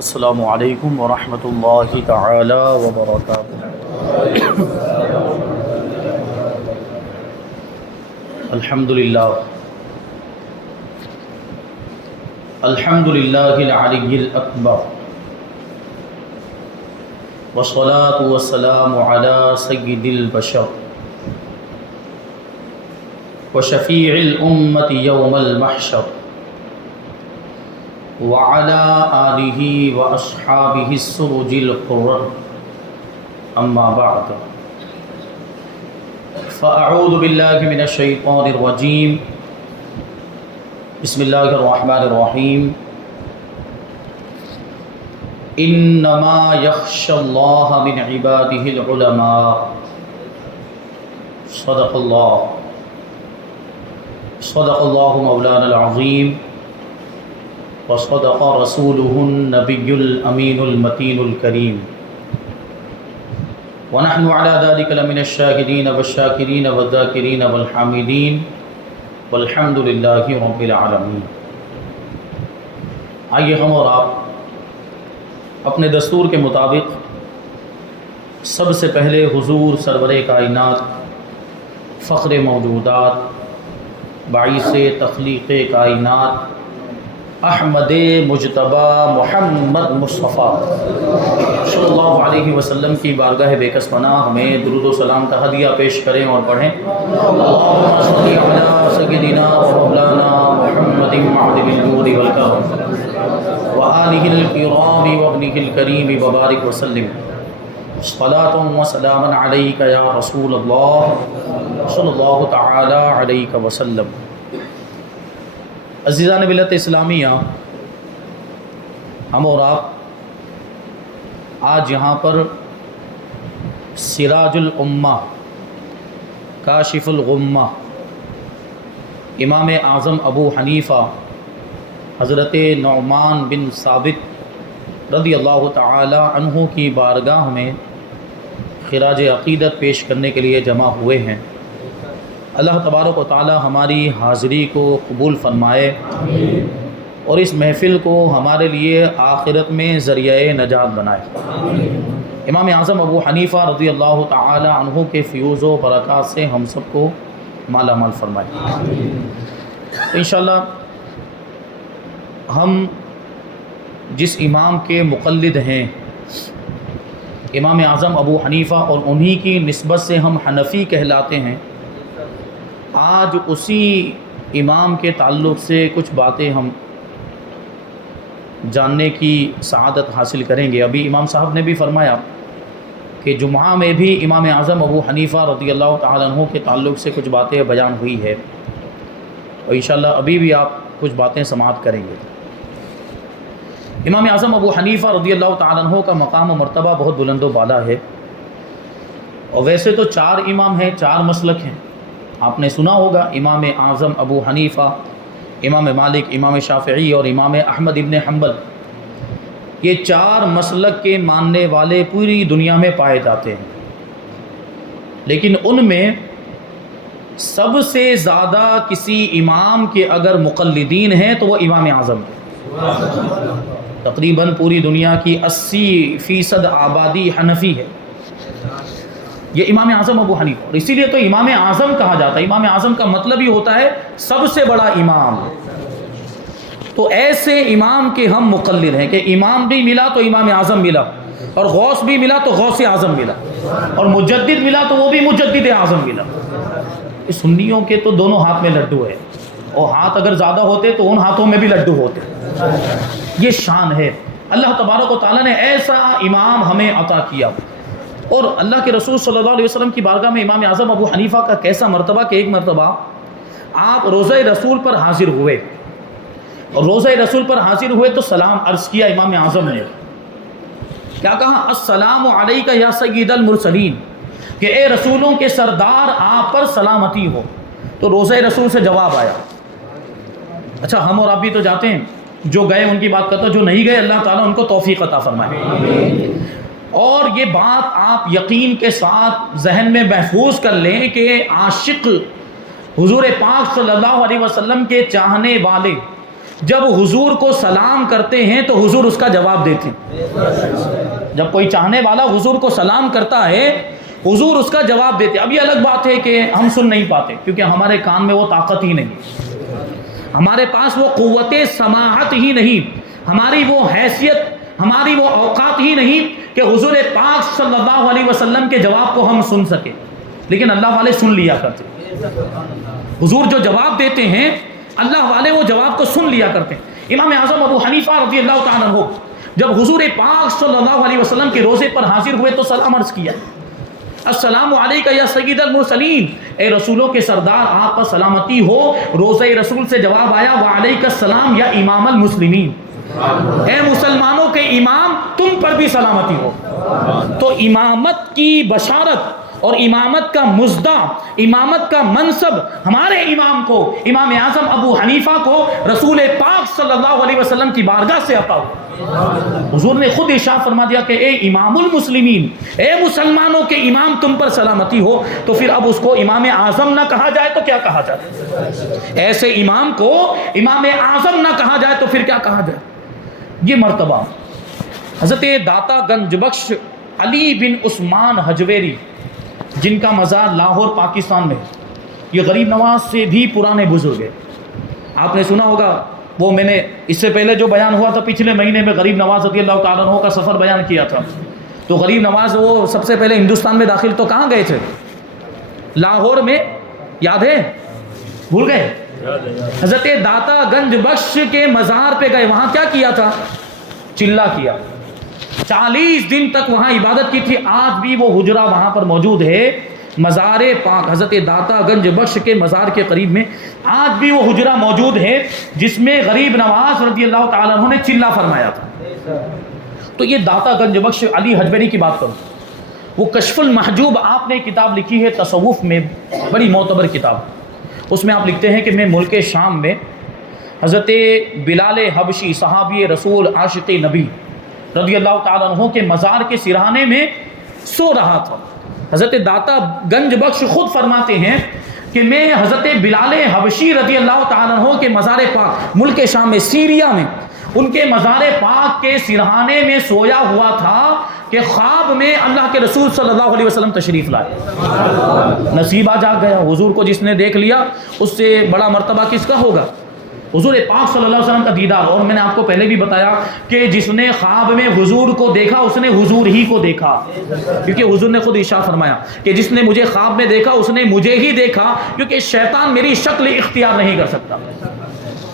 السلام علیکم ورحمۃ اللہ تعالی وبرکاتہ۔ الحمد للہ العلی الاکبر، والصلاة والسلام علی سید البشر وشفیع الامة یوم المحشر وعلى آلہ واصحابہ السرج القرر، اما بعد فاعوذ باللہ من الشیطان الرجیم، بسم اللہ الرحمن الرحیم۔ انما یخشی اللہ من عبادہ العلماء، صدق اللہ مولانا العظیم، وصدق رسوله النبی الامین المتین الکریم، ونحن على ذلك لمن الشاہدین والشاکرین والذاکرین والحامدین، والحمد للہ رب العالمین۔ آئیے ہم اور آپ اپنے دستور کے مطابق سب سے پہلے حضور سرور کائنات، فخر موجودات، باعث تخلیق کائنات، احمد مجتبی محمد مصطفیٰ صلی اللہ علیہ وسلم کی بارگاہ بے کس پناہ میں درود و سلام کا ہدیہ پیش کریں اور پڑھیں۔ اللہم صلی علی سیدنا و مولانا محمد معدن الجود والکرم وآلہ الکرام وابنہ الکریم وبارک وسلم، صلاۃ و سلام علیک یا رسول اللہ صلی اللہ تعالی علیہ وسلم۔ عزیزان ملت اسلامیہ، ہم اور آپ آج یہاں پر سراج الامہ، کاشف الغمہ، امام اعظم ابو حنیفہ حضرت نعمان بن ثابت رضی اللہ تعالی عنہ کی بارگاہ میں خراج عقیدت پیش کرنے کے لیے جمع ہوئے ہیں۔ اللہ تبارک و تعالی ہماری حاضری کو قبول فرمائے اور اس محفل کو ہمارے لیے آخرت میں ذریعہ نجات بنائے۔ امام اعظم ابو حنیفہ رضی اللہ تعالی عنہ کے فیوز و برکات سے ہم سب کو مالا مال فرمائے۔ تو انشاءاللہ ہم جس امام کے مقلد ہیں، امام اعظم ابو حنیفہ، اور انہی کی نسبت سے ہم حنفی کہلاتے ہیں، آج اسی امام کے تعلق سے کچھ باتیں ہم جاننے کی سعادت حاصل کریں گے۔ ابھی امام صاحب نے بھی فرمایا کہ جمعہ میں بھی امام اعظم ابو حنیفہ رضی اللہ تعالیٰ عنہ کے تعلق سے کچھ باتیں بیان ہوئی ہے، اور انشاءاللہ ابھی بھی آپ کچھ باتیں سماعت کریں گے۔ امام اعظم ابو حنیفہ رضی اللہ تعالیٰ عنہ کا مقام و مرتبہ بہت بلند و بالا ہے، اور ویسے تو 4 امام ہیں، 4 مسلک ہیں۔ آپ نے سنا ہوگا امام اعظم ابو حنیفہ، امام مالک، امام شافعی اور امام احمد ابن حنبل، یہ 4 مسلک کے ماننے والے پوری دنیا میں پائے جاتے ہیں، لیکن ان میں سب سے زیادہ کسی امام کے اگر مقلدین ہیں تو وہ امام اعظم ہیں۔ تقریباً پوری دنیا کی 80% آبادی حنفی ہے، یہ امام اعظم ابو حنیفہ، اور اسی لیے تو امام اعظم کہا جاتا ہے۔ امام اعظم کا مطلب ہی ہوتا ہے سب سے بڑا امام۔ تو ایسے امام کے ہم مقلد ہیں کہ امام بھی ملا تو امام اعظم ملا، اور غوث بھی ملا تو غوث اعظم ملا، اور مجدد ملا تو وہ بھی مجدد اعظم ملا۔ سنیوں کے تو دونوں ہاتھ میں لڈو ہے، اور ہاتھ اگر زیادہ ہوتے تو ان ہاتھوں میں بھی لڈو ہوتے۔ یہ شان ہے، اللہ تبارک و تعالیٰ نے ایسا امام ہمیں عطا کیا۔ اور اللہ کے رسول صلی اللہ علیہ وسلم کی بارگاہ میں امام اعظم ابو حنیفہ کا کیسا مرتبہ کہ ایک مرتبہ آپ روضہ رسول پر حاضر ہوئے، اور روضہ رسول پر حاضر ہوئے تو سلام عرض کیا امام اعظم نے۔ کیا کہا؟ السلام علیک یا سید المرسلین، کہ اے رسولوں کے سردار آپ پر سلامتی ہو۔ تو روضہ رسول سے جواب آیا۔ اچھا، ہم اور آپ بھی تو جاتے ہیں، جو گئے ان کی بات کرتا، جو نہیں گئے اللہ تعالیٰ ان کو توفیق عطا فرمائے۔ اور یہ بات آپ یقین کے ساتھ ذہن میں محفوظ کر لیں کہ عاشق حضور پاک صلی اللہ علیہ وسلم کے چاہنے والے جب حضور کو سلام کرتے ہیں تو حضور اس کا جواب دیتے ہیں. جب کوئی چاہنے والا حضور کو سلام کرتا ہے حضور اس کا جواب دیتے. اب یہ الگ بات ہے کہ ہم سن نہیں پاتے کیونکہ ہمارے کان میں وہ طاقت ہی نہیں، ہمارے پاس وہ قوت سماعت ہی نہیں، ہماری وہ حیثیت، ہماری وہ اوقات ہی نہیں کہ حضور پاک صلی اللہ علیہ وسلم کے جواب کو ہم سن سکیں. لیکن اللہ والے سن لیا کرتے. حضور جو جواب دیتے ہیں اللہ والے وہ جواب کو سن لیا کرتے ہیں. امام اعظم ابو حنیفہ رضی اللہ تعالیٰ عنہ جب حضور پاک صلی اللہ علیہ وسلم کے روزے پر حاضر ہوئے تو سلام عرض کیا، السلام علیکہ یا سید المرسلین، اے رسولوں کے سردار آپ پر سلامتی ہو. روزہ رسول سے جواب آیا وعلیکہ السلام یا امام المسلمین، اے مسلمانوں کے امام تم پر بھی سلامتی ہو. تو امامت کی بشارت اور امامت کا مزدہ، امامت کا منصب ہمارے امام کو، امام اعظم ابو حنیفہ کو رسول پاک صلی اللہ علیہ وسلم کی بارگاہ سے عطا ہوا. حضور نے خود ارشاد فرما دیا کہ اے امام المسلمین، اے مسلمانوں کے امام تم پر سلامتی ہو. تو پھر اب اس کو امام اعظم نہ کہا جائے تو کیا کہا جائے؟ ایسے امام کو امام اعظم نہ کہا جائے تو پھر کیا کہا جائے؟ یہ مرتبہ حضرت داتا گنج بخش علی بن عثمان حجویری جن کا مزار لاہور پاکستان میں، یہ غریب نواز سے بھی پرانے بزرگ ہیں. آپ نے سنا ہوگا، وہ میں نے اس سے پہلے جو بیان ہوا تھا پچھلے مہینے میں غریب نواز رضی اللہ تعالیٰ عنہ کا سفر بیان کیا تھا. تو غریب نواز وہ سب سے پہلے ہندوستان میں داخل تو کہاں گئے تھے؟ لاہور میں، یاد ہے؟ بھول گئے؟ حضرت داتا گنج بخش کے مزار پہ گئے، وہاں کیا کیا تھا؟ چلہ کیا. 40 دن تک وہاں عبادت کی تھی. آج بھی وہ حجرہ وہاں پر موجود ہے، مزار پاک حضرت داتا گنج بخش کے مزار کے قریب میں آج بھی وہ حجرہ موجود ہے جس میں غریب نواز رضی اللہ تعالیٰ عنہ نے چلہ فرمایا تھا. تو یہ داتا گنج بخش علی حجویری کی بات کروں، وہ کشف المحجوب آپ نے کتاب لکھی ہے تصوف میں، بڑی معتبر کتاب. اس میں آپ لکھتے ہیں کہ میں ملک شام میں حضرت بلال حبشی صحابی رسول عاشق نبی رضی اللہ تعالیٰ عنہ کے مزار کے سرہانے میں سو رہا تھا. حضرت داتا گنج بخش خود فرماتے ہیں کہ میں حضرت بلال حبشی رضی اللہ تعالیٰ عنہ کے مزار پاک ملک شام میں، سیریا میں، ان کے مزار پاک کے سرہانے میں سویا ہوا تھا کہ خواب میں اللہ کے رسول صلی اللہ علیہ وسلم تشریف لائے. نصیبہ جاگ گیا. حضور کو جس نے دیکھ لیا اس سے بڑا مرتبہ کس کا ہوگا؟ حضور پاک صلی اللہ علیہ وسلم کا دیدار. اور میں نے آپ کو پہلے بھی بتایا کہ جس نے خواب میں حضور کو دیکھا اس نے حضور ہی کو دیکھا، کیونکہ حضور نے خود ارشاد فرمایا کہ جس نے مجھے خواب میں دیکھا اس نے مجھے ہی دیکھا، کیونکہ شیطان میری شکل اختیار نہیں کر سکتا.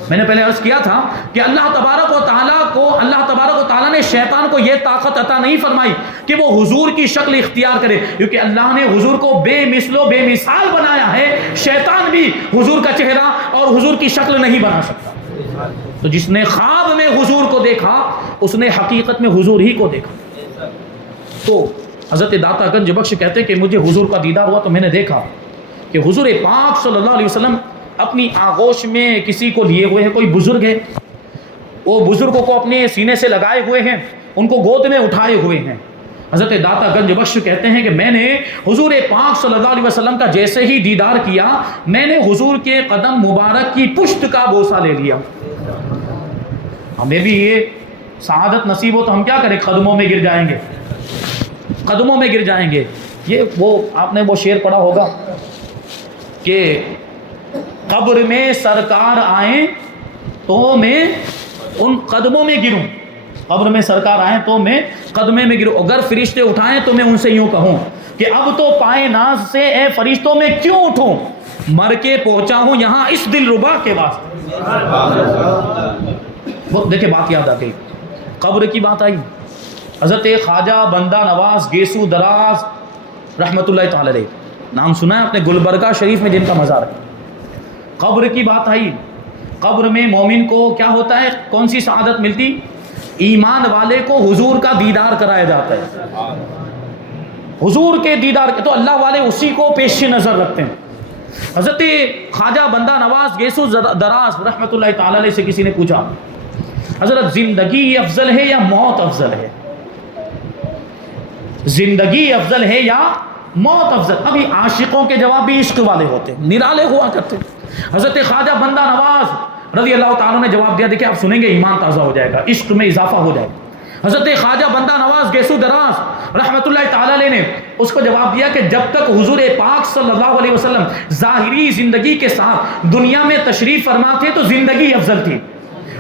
میں نے پہلے عرض کیا تھا کہ اللہ تبارک و تعالیٰ نے شیطان کو یہ طاقت عطا نہیں فرمائی کہ وہ حضور کی شکل اختیار کرے، کیونکہ اللہ نے حضور کو بے مثل و بے مثال بنایا ہے. شیطان بھی حضور کا چہرہ اور حضور کی شکل نہیں بنا سکتا. تو جس نے خواب میں حضور کو دیکھا اس نے حقیقت میں حضور ہی کو دیکھا. تو حضرت داتا گنج بخش کہتے کہ مجھے حضور کا دیدار ہوا تو میں نے دیکھا کہ حضور پاک صلی اللہ علیہ وسلم اپنی آغوش میں کسی کو لیے ہوئے ہیں، کوئی بزرگ ہے، وہ بزرگوں کو اپنے سینے سے لگائے ہوئے ہیں، ان کو گود میں اٹھائے ہوئے ہیں. حضرت داتا گنج بخش کہتے ہیں کہ میں نے حضور پاک صلی اللہ علیہ وسلم کا جیسے ہی دیدار کیا میں نے حضور کے قدم مبارک کی پشت کا بوسہ لے لیا. ہمیں بھی یہ سعادت نصیب ہو تو ہم کیا کریں؟ قدموں میں گر جائیں گے، قدموں میں گر جائیں گے. یہ وہ آپ نے وہ شعر پڑھا ہوگا کہ قبر میں سرکار آئیں تو میں ان قدموں میں گروں، قبر میں سرکار آئیں تو میں قدمے میں گروں، اگر فرشتے اٹھائیں تو میں ان سے یوں کہوں کہ اب تو پائے ناز سے اے فرشتوں میں کیوں اٹھوں، مر کے پہنچا ہوں یہاں اس دل ربا کے واسطے. وہ دیکھیں بات یاد آ گئی، قبر کی بات آئی. حضرت خواجہ بندہ نواز گیسو دراز رحمۃ اللہ تعالی علیہ، نام سنا ہے آپ نے، گلبرگہ شریف میں جن کا مزار ہے. قبر کی بات آئی. قبر میں مومن کو کیا ہوتا ہے؟ کون سی سعادت ملتی؟ ایمان والے کو حضور کا دیدار کرایا جاتا ہے. حضور کے دیدار کے تو اللہ والے اسی کو پیش نظر رکھتے ہیں. حضرت خواجہ بندہ نواز گیسو دراز رحمۃ اللہ تعالی علیہ سے کسی نے پوچھا حضرت زندگی افضل ہے یا موت افضل ہے؟ زندگی افضل ہے یا موت افضل؟ ابھی عاشقوں کے جواب بھی عشق والے ہوتے، نرالے ہوا کرتے. حضرت خواجہ بندہ نواز رضی اللہ تعالیٰ نے جواب دیا، دیکھیں آپ سنیں گے ایمان تازہ ہو جائے گا، عشق میں اضافہ ہو جائے گا۔ حضرت خواجہ بندہ نواز گیسو دراز رحمۃ اللہ تعالیٰ علیہ نے اس کو جواب دیا کہ جب تک حضور پاک صلی اللہ علیہ وسلم ظاہری زندگی کے ساتھ دنیا میں تشریف فرما تھے تو زندگی افضل تھی،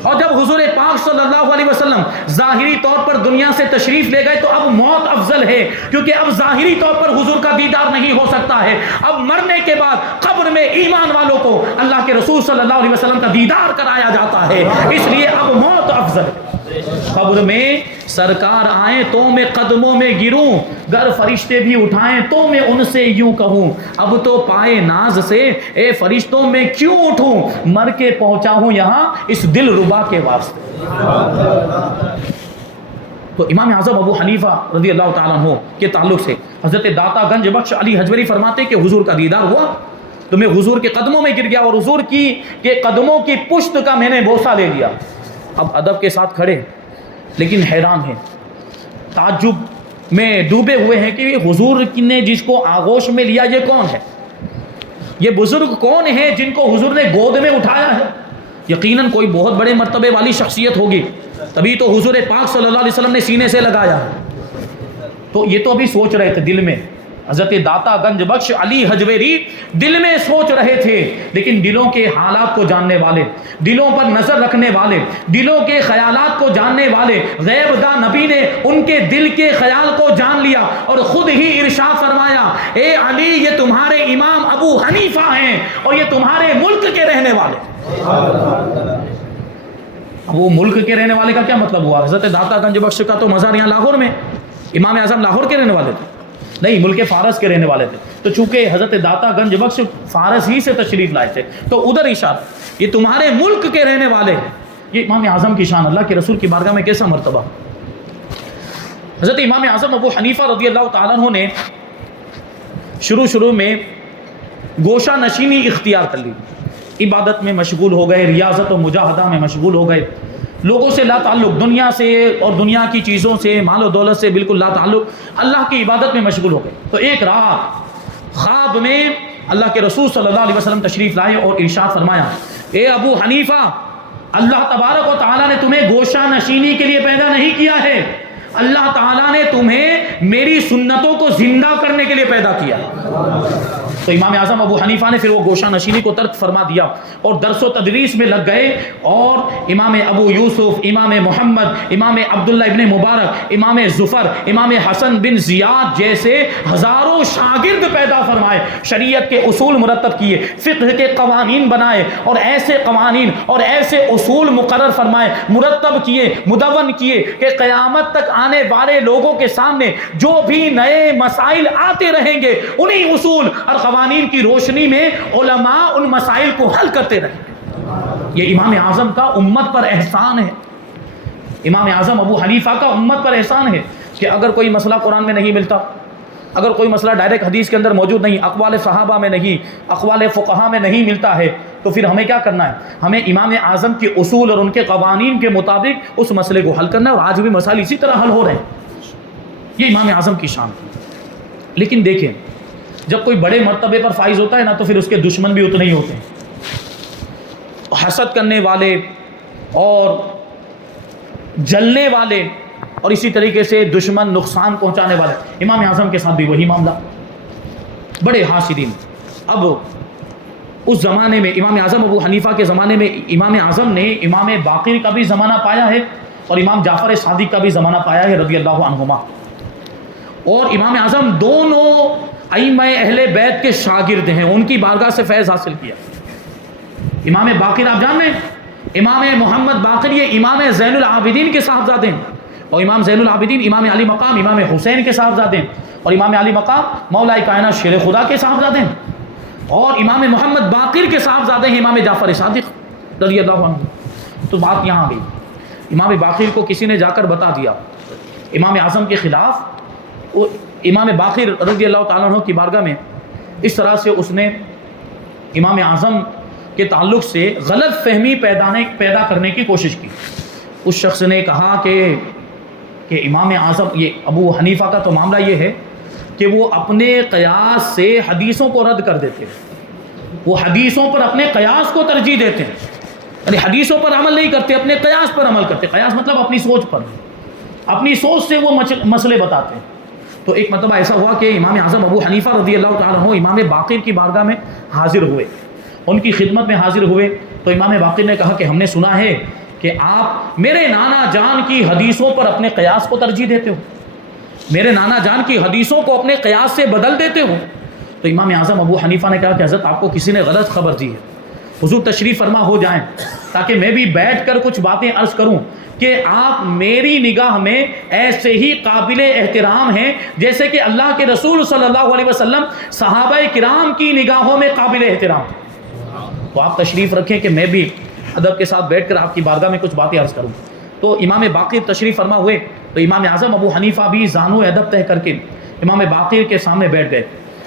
اور جب حضور پاک صلی اللہ علیہ وسلم ظاہری طور پر دنیا سے تشریف لے گئے تو اب موت افضل ہے، کیونکہ اب ظاہری طور پر حضور کا دیدار نہیں ہو سکتا ہے، اب مرنے کے بعد قبر میں ایمان والوں کو اللہ کے رسول صلی اللہ علیہ وسلم کا دیدار کرایا جاتا ہے، اس لیے اب موت افضل ہے۔ قبر میں سرکار آئیں تو میں قدموں میں گروں، گر فرشتے بھی اٹھائیں تو میں ان سے یوں کہوں، اب تو پائے ناز سے اے فرشتوں میں کیوں اٹھوں، مر کے پہنچا ہوں یہاں اس دل ربا کے واسطے۔ تو امام اعظم ابو حنیفہ رضی اللہ تعالیٰ عنہ کے تعلق سے حضرت داتا گنج بخش علی حجویری فرماتے کہ حضور کا دیدار ہوا تو میں حضور کے قدموں میں گر گیا اور حضور کے قدموں کی پشت کا میں نے بوسہ لے لیا۔ اب ادب کے ساتھ کھڑے لیکن حیران ہیں، تعجب میں ڈوبے ہوئے ہیں کہ حضور نے جس کو آغوش میں لیا یہ کون ہے، یہ بزرگ کون ہے جن کو حضور نے گود میں اٹھایا ہے؟ یقیناً کوئی بہت بڑے مرتبے والی شخصیت ہوگی، تبھی تو حضور پاک صلی اللہ علیہ وسلم نے سینے سے لگایا۔ تو یہ تو ابھی سوچ رہے تھے دل میں، حضرت داتا گنج بخش علی حجویری دل میں سوچ رہے تھے، لیکن دلوں کے حالات کو جاننے والے، دلوں پر نظر رکھنے والے، دلوں کے خیالات کو جاننے والے غیب داں نبی نے ان کے دل کے خیال کو جان لیا اور خود ہی ارشاد فرمایا، اے علی یہ تمہارے امام ابو حنیفہ ہیں اور یہ تمہارے ملک کے رہنے والے۔ وہ ملک کے رہنے والے کا کیا مطلب ہوا؟ حضرت داتا گنج بخش کا تو مزار یہاں لاہور میں، امام اعظم لاہور کے رہنے والے تھے؟ نہیں، ملک فارس کے رہنے والے تھے۔ تو چونکہ حضرت داتا گنج بخش فارس ہی سے تشریف لائے تھے تو ادھر اشارہ، یہ تمہارے ملک کے رہنے والے ہیں۔ یہ امام اعظم کی شان، اللہ کے رسول کی بارگاہ میں کیسا مرتبہ۔ حضرت امام اعظم ابو حنیفہ رضی اللہ تعالیٰ عنہ نے شروع میں گوشہ نشینی اختیار کر لی، عبادت میں مشغول ہو گئے، ریاضت و مجاہدہ میں مشغول ہو گئے، لوگوں سے لا تعلق، دنیا سے اور دنیا کی چیزوں سے، مال و دولت سے بالکل لا تعلق، اللہ کی عبادت میں مشغول ہو گئے۔ تو ایک رات خواب میں اللہ کے رسول صلی اللہ علیہ وسلم تشریف لائے اور ارشاد فرمایا، اے ابو حنیفہ، اللہ تبارک و تعالیٰ نے تمہیں گوشہ نشینی کے لیے پیدا نہیں کیا ہے، اللہ تعالیٰ نے تمہیں میری سنتوں کو زندہ کرنے کے لیے پیدا کیا۔ تو امام اعظم ابو حنیفہ نے پھر وہ گوشہ نشینی کو ترک فرما دیا اور درس و تدریس میں لگ گئے، اور امام ابو یوسف، امام محمد، امام عبداللہ ابن مبارک، امام ظفر، امام حسن بن زیاد جیسے ہزاروں شاگرد پیدا فرمائے، شریعت کے اصول مرتب کیے، فقہ کے قوانین بنائے اور ایسے قوانین اور ایسے اصول مقرر فرمائے، مرتب کیے، مدون کیے کہ قیامت تک آنے والے لوگوں کے سامنے جو بھی نئے مسائل آتے رہیں گے انہی اصول اور قوانین کی روشنی میں علماء ان مسائل کو حل کرتے رہیں۔ یہ امام اعظم کا امت پر احسان ہے، امام اعظم ابو حنیفہ کا امت پر احسان ہے کہ اگر کوئی مسئلہ قرآن میں نہیں ملتا، اگر کوئی مسئلہ ڈائریکٹ حدیث کے اندر موجود نہیں، اقوال صحابہ میں نہیں، اقوال فقہا میں نہیں ملتا ہے، تو پھر ہمیں کیا کرنا ہے؟ ہمیں امام اعظم کے اصول اور ان کے قوانین کے مطابق اس مسئلے کو حل کرنا ہے، اور آج بھی مسائل اسی طرح حل ہو رہے ہیں۔ یہ امام اعظم کی شان ہے۔ لیکن دیکھیں، جب کوئی بڑے مرتبے پر فائز ہوتا ہے نا تو پھر اس کے دشمن بھی اتنے ہی ہوتے ہیں، حسد کرنے والے اور جلنے والے اور اسی طریقے سے دشمن نقصان پہنچانے والے۔ امام اعظم کے ساتھ بھی وہی معاملہ، بڑے حاسدین۔ اب اس زمانے میں امام اعظم ابو حنیفہ کے زمانے میں امام اعظم نے امام باقر کا بھی زمانہ پایا ہے اور امام جعفر صادق کا بھی زمانہ پایا ہے رضی اللہ عنہما، اور امام اعظم دونوں ائمہ اہل بیت کے شاگرد ہیں، ان کی بارگاہ سے فیض حاصل کیا۔ امام باقر آپ جان رہے ہیں، امام محمد باقر یہ امام زین العابدین کے صاحبزادے ہیں، اور امام زین العابدین امام علی مقام امام حسین کے صاحبزادے ہیں، اور امام علی مقام مولا کائنات شیر خدا کے صاحبزادے ہیں، اور امام محمد باقر کے صاحبزادے ہیں امام جعفر صادق رضی اللہ عنہ۔ تو بات یہاں گئی، امام باقر کو کسی نے جا کر بتا دیا امام اعظم کے خلاف، امام باقر رضی اللہ تعالیٰ عنہ کی بارگاہ میں اس طرح سے اس نے امام اعظم کے تعلق سے غلط فہمی پیدا کرنے کی کوشش کی۔ اس شخص نے کہا کہ امام اعظم، یہ ابو حنیفہ کا تو معاملہ یہ ہے کہ وہ اپنے قیاس سے حدیثوں کو رد کر دیتے ہیں، وہ حدیثوں پر اپنے قیاس کو ترجیح دیتے ہیں، یعنی حدیثوں پر عمل نہیں کرتے، اپنے قیاس پر عمل کرتے. قیاس مطلب اپنی سوچ پر، اپنی سوچ سے وہ مسئلے بتاتے ہیں. تو ایک مرتبہ ایسا ہوا کہ امام اعظم ابو حنیفہ رضی اللہ تعالیٰ عنہ امام باقر کی بارگاہ میں حاضر ہوئے، ان کی خدمت میں حاضر ہوئے. تو امام باقر نے کہا کہ ہم نے سنا ہے کہ آپ میرے نانا جان کی حدیثوں پر اپنے قیاس کو ترجیح دیتے ہو، میرے نانا جان کی حدیثوں کو اپنے قیاس سے بدل دیتے ہو. تو امام اعظم ابو حنیفہ نے کہا کہ حضرت آپ کو کسی نے غلط خبر دی ہے، حضور تشریف فرما ہو جائیں تاکہ میں بھی بیٹھ کر کچھ باتیں عرض کروں کہ آپ میری نگاہ میں ایسے ہی قابل احترام ہیں جیسے کہ اللہ کے رسول صلی اللہ علیہ وسلم صحابہ کرام کی نگاہوں میں قابل احترام ہیں. تو آپ تشریف رکھیں کہ میں بھی ادب کے ساتھ بیٹھ کر آپ کی بارگاہ میں کچھ باتیں عرض کروں. تو امام باقر تشریف فرما ہوئے تو امام اعظم ابو حنیفہ بھی زانو ادب طے کر کے امام باقر کے سامنے بیٹھ گئے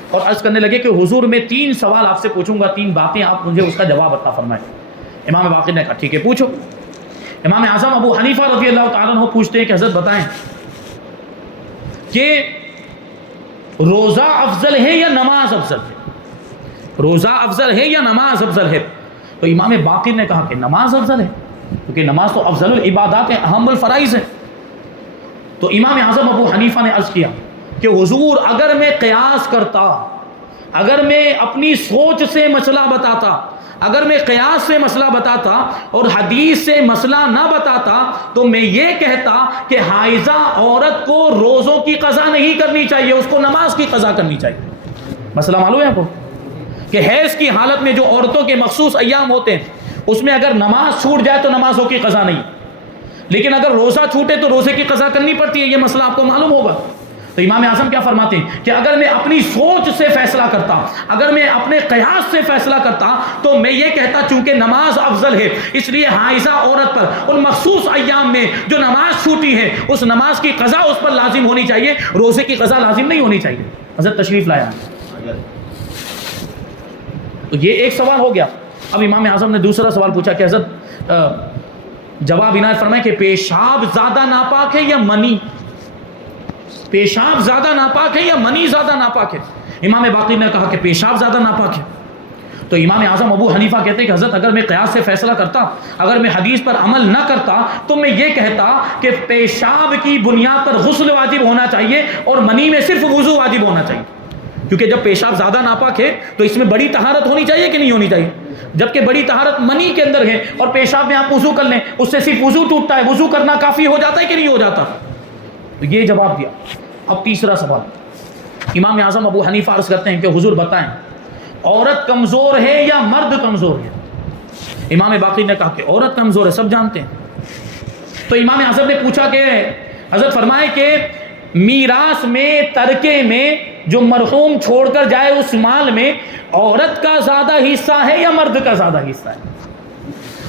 اور عرض کرنے لگے کہ حضور میں 3 سوال آپ سے پوچھوں گا، 3 باتیں آپ مجھے اس کا جواب عطا فرمائیں. امام باقر نے کہا ٹھیک ہے پوچھو. امام اعظم ابو حنیفہ رضی اللہ تعالیٰ عنہ پوچھتے ہیں کہ حضرت بتائیں کہ روزہ افضل ہے یا نماز افضل ہے؟ روزہ افضل ہے یا نماز افضل ہے؟ تو امام باقر نے کہا کہ نماز افضل ہے، کیونکہ نماز تو افضل العبادات ہے، اہم الفرائض ہے. تو امام اعظم ابو حنیفہ نے عرض کیا کہ حضور اگر میں قیاس کرتا، اگر میں اپنی سوچ سے مسئلہ بتاتا، اگر میں قیاس سے مسئلہ بتاتا اور حدیث سے مسئلہ نہ بتاتا تو میں یہ کہتا کہ حائضہ عورت کو روزوں کی قضا نہیں کرنی چاہیے، اس کو نماز کی قضا کرنی چاہیے. مسئلہ معلوم ہے آپ کو کہ حیض کی حالت میں جو عورتوں کے مخصوص ایام ہوتے ہیں اس میں اگر نماز چھوٹ جائے تو نمازوں کی قضا نہیں، لیکن اگر روزہ چھوٹے تو روزے کی قضا کرنی پڑتی ہے. یہ مسئلہ آپ کو معلوم ہوگا. تو امام اعظم کیا فرماتے ہیں کہ اگر میں اپنی سوچ سے فیصلہ کرتا، اگر میں اپنے قیاس سے فیصلہ کرتا تو میں یہ کہتا چونکہ نماز افضل ہے اس لیے حائضہ عورت پر ان مخصوص ایام میں جو نماز چھوٹی ہے اس نماز کی قضا اس پر لازم ہونی چاہیے، روزے کی قضا لازم نہیں ہونی چاہیے. حضرت تشریف لایا. تو یہ ایک سوال ہو گیا. اب امام اعظم نے دوسرا سوال پوچھا کہ حضرت جواب عنایت فرمائے کہ پیشاب زیادہ ناپاک ہے یا منی؟ پیشاب زیادہ ناپاک ہے یا منی زیادہ ناپاک ہے؟ امام باقر نے کہا کہ پیشاب زیادہ ناپاک ہے. تو امام اعظم ابو حنیفہ کہتے ہیں کہ حضرت اگر میں قیاس سے فیصلہ کرتا، اگر میں حدیث پر عمل نہ کرتا تو میں یہ کہتا کہ پیشاب کی بنیاد پر غسل واجب ہونا چاہیے اور منی میں صرف وضو واجب ہونا چاہیے، کیونکہ جب پیشاب زیادہ ناپاک ہے تو اس میں بڑی طہارت ہونی چاہیے کہ نہیں ہونی چاہیے، جبکہ بڑی طہارت منی کے اندر ہے اور پیشاب میں آپ وضو کر لیں اس سے صرف وضو ٹوٹتا ہے، وضو کرنا کافی ہو جاتا ہے کہ نہیں ہو جاتا؟ تو یہ جواب دیا. اب تیسرا سوال امام اعظم ابو حنیفہ عرض کرتے ہیں کہ حضور بتائیں عورت کمزور ہے یا مرد کمزور ہے؟ امام باقر نے کہا کہ عورت کمزور ہے، سب جانتے ہیں. تو امام اعظم نے پوچھا کہ حضرت فرمائے کہ میراث میں ترکے میں جو مرحوم چھوڑ کر جائے اس مال میں عورت کا زیادہ حصہ ہے یا مرد کا زیادہ حصہ ہے؟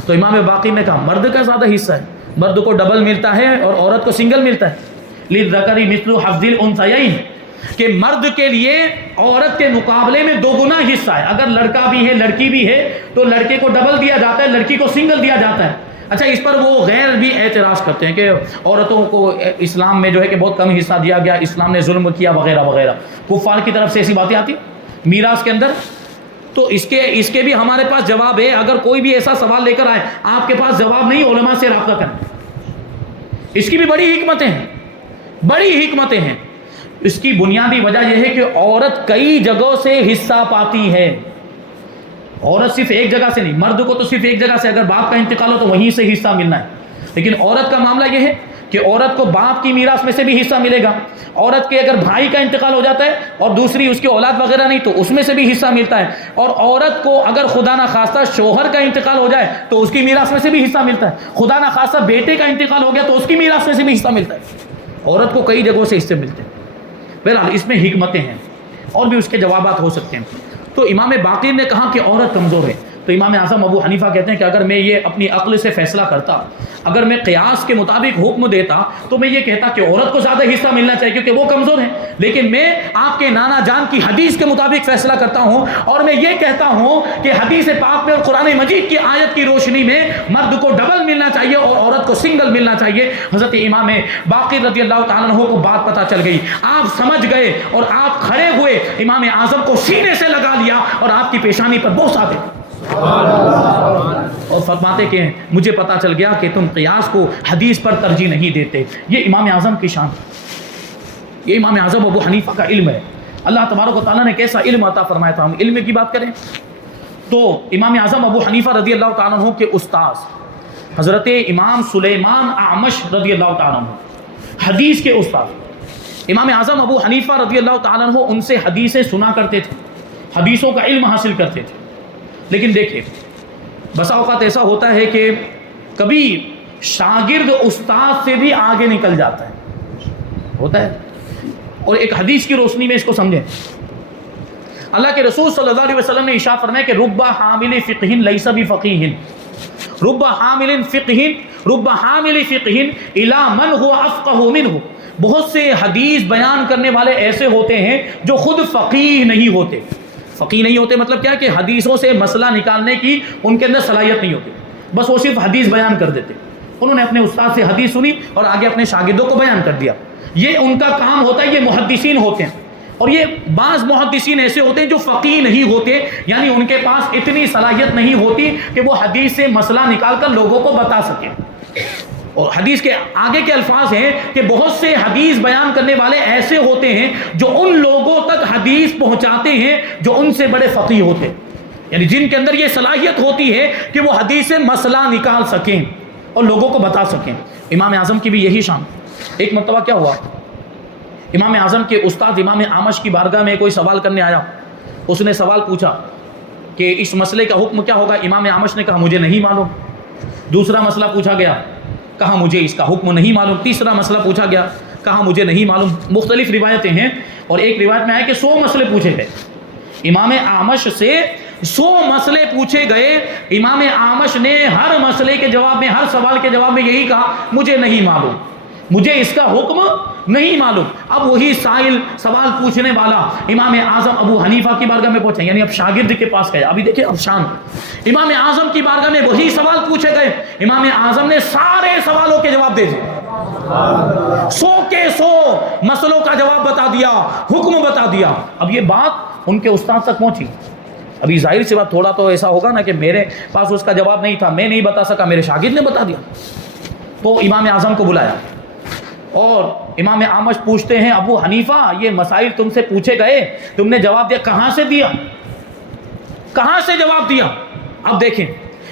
تو امام باقر نے کہا مرد کا زیادہ حصہ ہے، مرد کو ڈبل ملتا ہے اور عورت کو سنگل ملتا ہے. للذکر مثل حظ الانثیین، کہ مرد کے لیے عورت کے مقابلے میں 2 گنا حصہ ہے. اگر لڑکا بھی ہے لڑکی بھی ہے تو لڑکے کو ڈبل دیا جاتا ہے، لڑکی کو سنگل دیا جاتا ہے. اچھا اس پر وہ غیر بھی اعتراض کرتے ہیں کہ عورتوں کو اسلام میں جو ہے کہ بہت کم حصہ دیا گیا، اسلام نے ظلم کیا وغیرہ وغیرہ. کفار کی طرف سے ایسی باتیں آتی میراث کے اندر. تو اس کے بھی ہمارے پاس جواب ہے. اگر کوئی بھی ایسا سوال لے کر آئے آپ کے پاس جواب نہیں، علماء سے رابطہ کریں. اس کی بھی بڑی حکمتیں ہیں، بڑی حکمتیں ہیں. اس کی بنیادی وجہ یہ ہے کہ عورت کئی جگہوں سے حصہ پاتی ہے. عورت صرف ایک جگہ سے نہیں، مرد کو تو صرف ایک جگہ سے اگر باپ کا انتقال ہو تو وہیں سے حصہ ملنا ہے، لیکن عورت کا معاملہ یہ ہے کہ عورت کو باپ کی میراث میں سے بھی حصہ ملے گا. عورت کے اگر بھائی کا انتقال ہو جاتا ہے اور دوسری اس کی اولاد وغیرہ نہیں تو اس میں سے بھی حصہ ملتا ہے. اور عورت کو اگر خدا نہ خواستہ شوہر کا انتقال ہو جائے تو اس کی میراث میں سے بھی حصہ ملتا ہے. خدا نہ خواستہ بیٹے کا انتقال ہو گیا تو اس کی میراث میں سے بھی حصہ ملتا ہے. عورت کو کئی جگہوں سے حصے ملتے ہیں. بہرحال اس میں حکمتیں ہیں اور بھی اس کے جوابات ہو سکتے ہیں. تو امام باقر نے کہا کہ عورت کمزور ہے. تو امام اعظم ابو حنیفہ کہتے ہیں کہ اگر میں یہ اپنی عقل سے فیصلہ کرتا، اگر میں قیاس کے مطابق حکم دیتا تو میں یہ کہتا کہ عورت کو زیادہ حصہ ملنا چاہیے کیونکہ وہ کمزور ہے. لیکن میں آپ کے نانا جان کی حدیث کے مطابق فیصلہ کرتا ہوں اور میں یہ کہتا ہوں کہ حدیث پاک میں اور قرآن مجید کی آیت کی روشنی میں مرد کو ڈبل ملنا چاہیے اور عورت کو سنگل ملنا چاہیے. حضرت امام باقر رضی اللہ تعالیٰ عنہ کو بات پتہ چل گئی، آپ سمجھ گئے اور آپ کھڑے ہوئے امام اعظم کو سینے سے لگا لیا اور آپ کی پیشانی پر بوسہ دے. اور فرماتے کہ مجھے پتا چل گیا کہ تم قیاس کو حدیث پر ترجیح نہیں دیتے. یہ امام اعظم کی شان، یہ امام اعظم ابو حنیفہ کا علم ہے. اللہ تبارک و تعالیٰ نے کیسا علم عطا فرمایا تھا. ہم علم کی بات کریں تو امام اعظم ابو حنیفہ رضی اللہ تعالیٰ عنہ کے استاذ حضرت امام سلیمان اعمش رضی اللہ تعالیٰ عنہ، حدیث کے استاد. امام اعظم ابو حنیفہ رضی اللہ تعالیٰ عنہ ان سے حدیثیں سنا کرتے تھے، حدیثوں کا علم حاصل کرتے تھے. لیکن دیکھیں بسا اوقات ایسا ہوتا ہے کہ کبھی شاگرد استاد سے بھی آگے نکل جاتا ہے، ہوتا ہے. اور ایک حدیث کی روشنی میں اس کو سمجھیں. اللہ کے رسول صلی اللہ علیہ وسلم نے ارشاد فرمایا کہ رب حامل فقہ لیس بفقیہ، رب حامل فقہ الی من هو افقہ منہ. بہت سے حدیث بیان کرنے والے ایسے ہوتے ہیں جو خود فقیہ نہیں ہوتے. فقیہ نہیں ہوتے مطلب کیا کہ حدیثوں سے مسئلہ نکالنے کی ان کے اندر صلاحیت نہیں ہوتی، بس وہ صرف حدیث بیان کر دیتے. انہوں نے اپنے استاد سے حدیث سنی اور آگے اپنے شاگردوں کو بیان کر دیا. یہ ان کا کام ہوتا ہے. یہ محدثین ہوتے ہیں. اور یہ بعض محدثین ایسے ہوتے ہیں جو فقیہ نہیں ہوتے، یعنی ان کے پاس اتنی صلاحیت نہیں ہوتی کہ وہ حدیث سے مسئلہ نکال کر لوگوں کو بتا سکیں. اور حدیث کے آگے کے الفاظ ہیں کہ بہت سے حدیث بیان کرنے والے ایسے ہوتے ہیں جو ان لوگوں تک حدیث پہنچاتے ہیں جو ان سے بڑے فقیہ ہوتے ہیں، یعنی جن کے اندر یہ صلاحیت ہوتی ہے کہ وہ حدیث سے مسئلہ نکال سکیں اور لوگوں کو بتا سکیں. امام اعظم کی بھی یہی شان. ایک مرتبہ کیا ہوا، امام اعظم کے استاد امام اعمش کی بارگاہ میں کوئی سوال کرنے آیا. اس نے سوال پوچھا کہ اس مسئلے کا حکم کیا ہوگا. امام اعمش نے کہا مجھے نہیں معلوم. دوسرا مسئلہ پوچھا گیا، کہا مجھے اس کا حکم نہیں معلوم. تیسرا مسئلہ پوچھا گیا، کہا مجھے نہیں معلوم. مختلف روایتیں ہیں اور ایک روایت میں آیا کہ 100 مسئلے پوچھے گئے. امام اعمش سے 100 مسئلے پوچھے گئے. امام اعمش نے ہر مسئلے کے جواب میں، ہر سوال کے جواب میں یہی کہا مجھے نہیں معلوم، مجھے اس کا حکم نہیں معلوم. اب وہی سائل، سوال پوچھنے والا امام اعظم ابو حنیفہ کی بارگاہ میں پہنچے، یعنی اب شاگرد کے پاس گئے. ابھی دیکھیں اب شان، امام اعظم کی بارگاہ میں وہی سوال پوچھے گئے. امام اعظم نے سارے سوالوں کے جواب دے دیے، 100 کے 100 مسئلوں کا جواب بتا دیا، حکم بتا دیا. اب یہ بات ان کے استاد تک پہنچی. ابھی ظاہر سی بات تھوڑا تو ایسا ہوگا نا کہ میرے پاس اس کا جواب نہیں تھا، میں نہیں بتا سکا، میرے شاگرد نے بتا دیا. تو امام اعظم کو بلایا اور امام اعمش پوچھتے ہیں ابو حنیفہ یہ مسائل تم سے پوچھے گئے، تم نے جواب دیا، کہاں سے دیا، کہاں سے جواب دیا. اب دیکھیں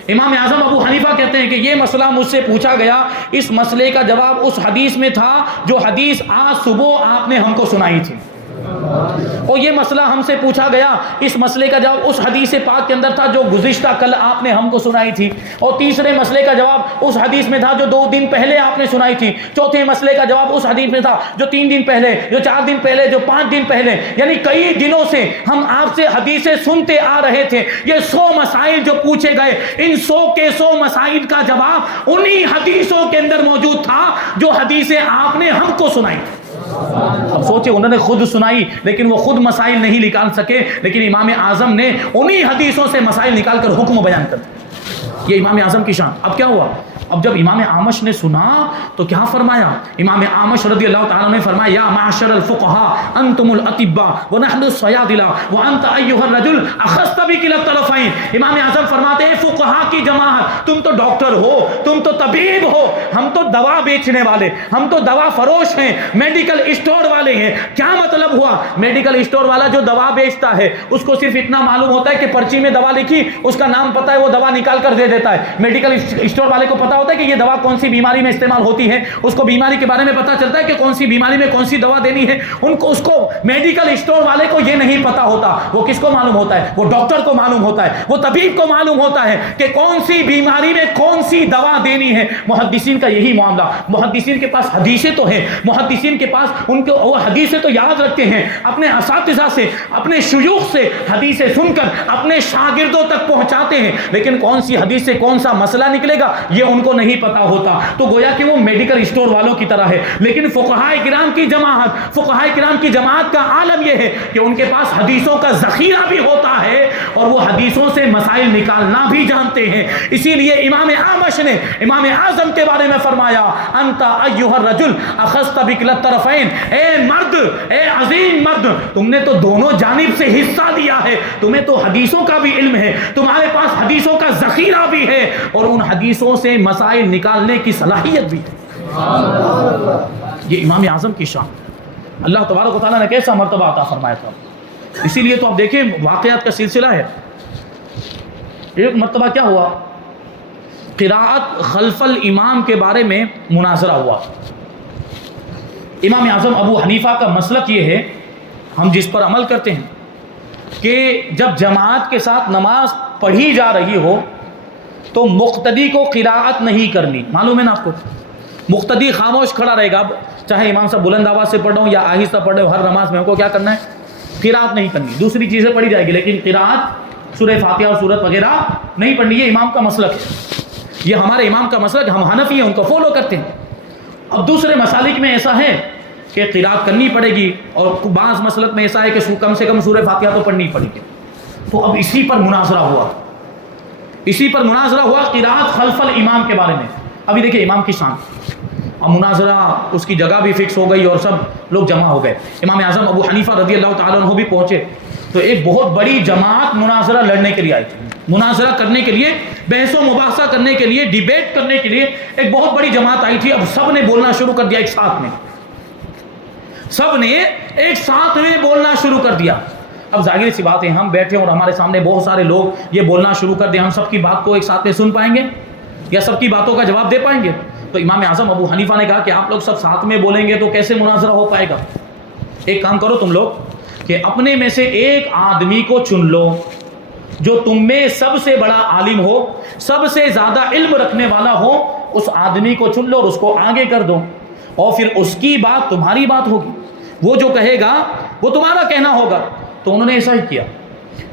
امام اعظم ابو حنیفہ کہتے ہیں کہ یہ مسئلہ مجھ سے پوچھا گیا، اس مسئلے کا جواب اس حدیث میں تھا جو حدیث آج صبح آپ نے ہم کو سنائی تھی. اور یہ مسئلہ ہم سے پوچھا گیا، اس مسئلے کا جواب اس حدیث پاک کے اندر تھا جو گزشتہ کل آپ نے ہم کو سنائی تھی. اور تیسرے مسئلے کا جواب اس حدیث میں تھا جو 2 دن پہلے آپ نے سنائی تھی. چوتھے مسئلے کا جواب اس حدیث میں تھا جو 3 دن پہلے، جو 4 دن پہلے، جو 5 دن پہلے. یعنی کئی دنوں سے ہم آپ سے حدیثیں سنتے آ رہے تھے. یہ 100 مسائل جو پوچھے گئے، ان 100 کے 100 مسائل کا جواب انہی حدیثوں کے اندر موجود تھا جو حدیثیں آپ نے ہم کو سنائی. اب سوچے انہوں نے خود سنائی لیکن وہ خود مسائل نہیں نکال سکے، لیکن امام اعظم نے انہی حدیثوں سے مسائل نکال کر حکم بیان کر دیا. یہ امام اعظم کی شان. اب کیا ہوا، اب جب امام اعمش نے سنا تو کیا فرمایا، امام اعمش رضی اللہ تعالیٰ نے فرمایا یا معاشر الفقہاء انتم الاطباء ونحن الصیادلہ وانت ایھا الرجل اخذت بکلا الطرفین. امام اعظم فرماتے ہیں فقہاء کی جماعت، تم تو ڈاکٹر ہو، تم تو طبیب ہو، ہم تو دوا بیچنے والے، ہم تو دوا فروش ہیں، میڈیکل اسٹور والے ہیں. کیا مطلب ہوا، میڈیکل اسٹور والا جو دوا بیچتا ہے اس کو صرف اتنا معلوم ہوتا ہے کہ پرچی میں دوا لکھی، اس کا نام پتہ ہے، وہ دوا نکال کر دے دیتا ہے. میڈیکل اسٹور والے کو پتا ہوتا ہے کہ یہ دوا کون سی بیماری میں استعمال ہوتی ہے، اس کو بیماری کے بارے میں پتا چلتا ہے کہ کون سی بیماری میں کون سی دوا دینی ہے. اس کو میڈیکل اسٹور والے کو یہ نہیں پتا ہوتا. وہ کس کو معلوم ہوتا ہے، وہ ڈاکٹر کو معلوم ہوتا ہے، وہ طبیب کو معلوم ہوتا ہے کہ کون سی بیماری میں کون سی دوا دینی ہے. محدثین کا یہی معاملہ. محدثین کے پاس حدیثیں تو ہیں، محدثین کے پاس ان کو وہ حدیثیں تو یاد رکھتے ہیں، اپنے اساتذہ سے، اپنے شیوخ سے حدیثیں سن کر اپنے شاگردوں تک پہنچاتے ہیں، لیکن کون سی حدیث سے کون سا مسئلہ نکلے گا یہ ان کو کو نہیں پتا ہوتا تو گویا کہ وہ میڈیکل اسٹور والوں کی طرح ہے. لیکن فقہائے کرام کی جماعت کا عالم یہ ہے کہ ان کے پاس حدیثوں کا ذخیرہ بھی ہوتا ہے اور وہ حدیثوں سے مسائل نکالنا بھی جانتے ہیں. اسی لیے امام اعمش نے امام اعظم کے بارے میں فرمایا انت ایھا الرجل اخذت بکلا الطرفین، اے مرد، اے عظیم مرد، تم نے تو دونوں جانب سے حصہ دیا ہے، تمہیں تو حدیثوں کا بھی علم ہے، تمہارے پاس حدیثوں کا ذخیرہ بھی ہے اور ان حدیثوں سے مسائل نکالنے کی صلاحیت بھی ہے. یہ امام اعظم کی شان. اللہ تبارک و تعالیٰ نے کیسا مرتبہ عطا فرمایا تھا. اسی لیے تو آپ دیکھیں واقعات کا سلسلہ ہے. ایک مرتبہ کیا ہوا، قراءت خلف الامام کے بارے میں مناظرہ ہوا. امام اعظم ابو حنیفہ کا مسلک یہ ہے، ہم جس پر عمل کرتے ہیں، کہ جب جماعت کے ساتھ نماز پڑھی جا رہی ہو تو مقتدی کو قراءت نہیں کرنی. معلوم ہے نا آپ کو، مقتدی خاموش کھڑا رہے گا. اب چاہے امام صاحب بلند آواز سے پڑھ رہا ہوں یا آہستہ پڑھ رہے ہو، ہر نماز میں ہم کو کیا کرنا ہے، قراءت نہیں کرنی. دوسری چیزیں پڑھی جائے گی لیکن قراءت سورہ فاتحہ اور سورت وغیرہ نہیں پڑھنی. یہ امام کا مسلک ہے، یہ ہمارے امام کا مسلک. ہم حنفی ہیں، ان کو فالو کرتے ہیں. اب دوسرے مسالک میں ایسا ہے کہ قراءت کرنی پڑے گی اور بعض مسلک میں ایسا ہے کہ کم سے کم سورہ فاتحہ تو پڑھنی پڑے گی. تو اب اسی پر مناظرہ ہوا قراءت خلف الامام کے بارے میں. ابھی دیکھیں امام کی شان. اب مناظرہ اس کی جگہ بھی فکس ہو گئی اور سب لوگ جمع ہو گئے. امام اعظم ابو حنیفہ رضی اللہ تعالیٰ عنہ بھی پہنچے تو ایک بہت بڑی جماعت مناظرہ لڑنے کے لیے آئی تھی. مناظرہ کرنے کے لیے، بحث و مباحثہ کرنے کے لیے، ڈیبیٹ کرنے کے لیے ایک بہت بڑی جماعت آئی تھی. اب سب نے بولنا شروع کر دیا ایک ساتھ میں بولنا شروع کر دیا. اب ظاہر سی بات ہے، ہم بیٹھے اور ہمارے سامنے بہت سارے لوگ یہ بولنا شروع کر دیں، ہم سب کی بات کو ایک ساتھ میں سن پائیں گے یا سب کی باتوں کا جواب دے پائیں گے؟ تو امام اعظم ابو حنیفہ نے کہا کہ آپ لوگ سب ساتھ میں بولیں گے تو کیسے مناظرہ ہو پائے گا. ایک کام کرو تم لوگ کہ اپنے میں سے ایک آدمی کو چن لو جو تم میں سب سے بڑا عالم ہو، سب سے زیادہ علم رکھنے والا ہو. اس آدمی کو چن لو اور اس کو آگے کر دو اور پھر اس کی بات تمہاری بات ہوگی، وہ جو کہے گا وہ تمہارا کہنا ہوگا. تو انہوں نے ایسا ہی کیا.